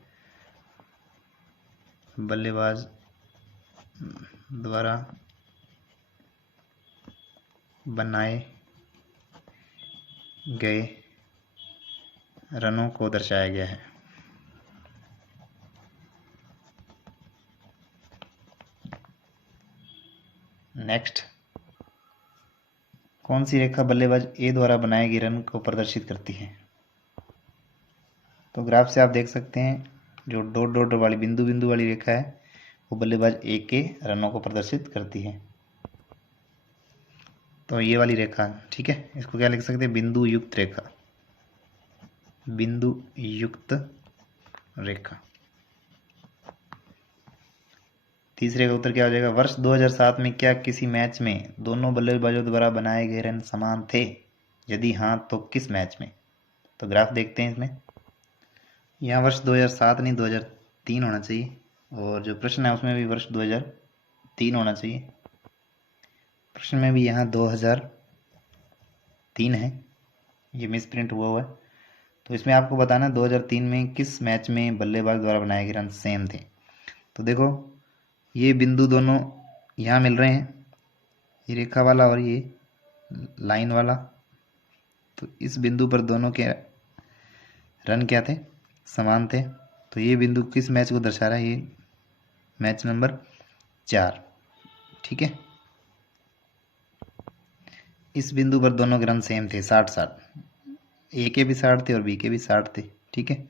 बल्लेबाज द्वारा बनाए गए रनों को दर्शाया गया है। नेक्स्ट, कौन सी रेखा बल्लेबाज ए द्वारा बनाए गए रन को प्रदर्शित करती है? तो ग्राफ से आप देख सकते हैं जो डॉट डॉट वाली बिंदु बिंदु वाली रेखा है वो बल्लेबाज ए के रनों को प्रदर्शित करती है। तो ये वाली रेखा, ठीक है, इसको क्या लिख सकते हैं? बिंदु युक्त रेखा, बिंदु युक्त रेखा। तीसरे का उत्तर क्या हो जाएगा? वर्ष 2007 में क्या किसी मैच में दोनों बल्लेबाजों द्वारा बनाए गए रन समान थे? यदि हाँ तो किस मैच में? तो ग्राफ देखते हैं इसमें। यहाँ वर्ष 2007 नहीं 2003 होना चाहिए, और जो प्रश्न है उसमें भी वर्ष 2003 होना चाहिए। प्रश्न में भी यहाँ 2003 है, ये मिसप्रिंट हुआ है। तो इसमें आपको बताना 2003 में किस मैच में बल्लेबाज द्वारा बनाए गए रन सेम थे। तो देखो ये बिंदु दोनों यहाँ मिल रहे हैं, ये रेखा वाला और ये लाइन वाला। तो इस बिंदु पर दोनों के रन क्या थे? समान थे। तो ये बिंदु किस मैच को दर्शा रहा है? ये मैच नंबर 4। ठीक है, इस बिंदु पर दोनों के रन सेम थे, 60-60। ए के भी 60 थे और बी के भी 60 थे। ठीक है,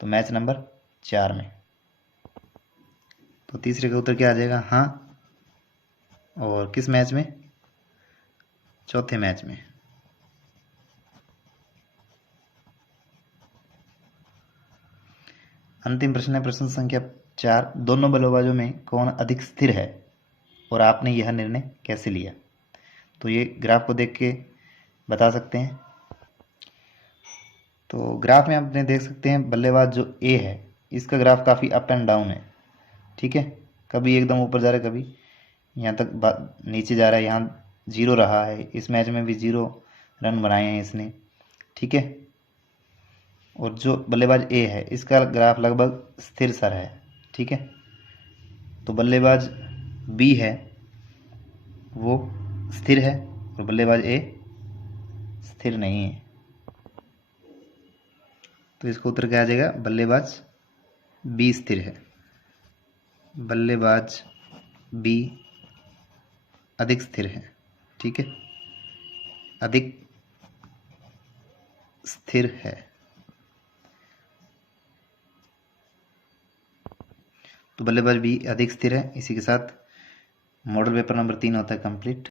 तो मैच नंबर 4 में। तो तीसरे का उत्तर क्या आ जाएगा? हाँ। और किस मैच में? चौथे मैच में। अंतिम प्रश्न है प्रश्न संख्या 4। दोनों बल्लेबाजों में कौन अधिक स्थिर है और आपने यह निर्णय कैसे लिया? तो ये ग्राफ को देख के बता सकते हैं। तो ग्राफ में आपने देख सकते हैं बल्लेबाज जो ए है इसका ग्राफ काफ़ी अप एंड डाउन है। ठीक है, कभी एकदम ऊपर जा रहा है, कभी यहाँ तक नीचे जा रहा है। यहाँ 0 रहा है, इस मैच में भी 0 रन बनाए हैं इसने। ठीक है, और जो बल्लेबाज ए है इसका ग्राफ लगभग स्थिर सा है। ठीक है, तो बल्लेबाज बी है वो स्थिर है और बल्लेबाज ए स्थिर नहीं है। तो इसका उत्तर क्या आ जाएगा? बल्लेबाज बी स्थिर है, बल्लेबाज बी अधिक स्थिर है। ठीक है, अधिक स्थिर है। तो बल्लेबाज बी अधिक स्थिर है। इसी के साथ मॉडल पेपर नंबर 3 होता है कंप्लीट।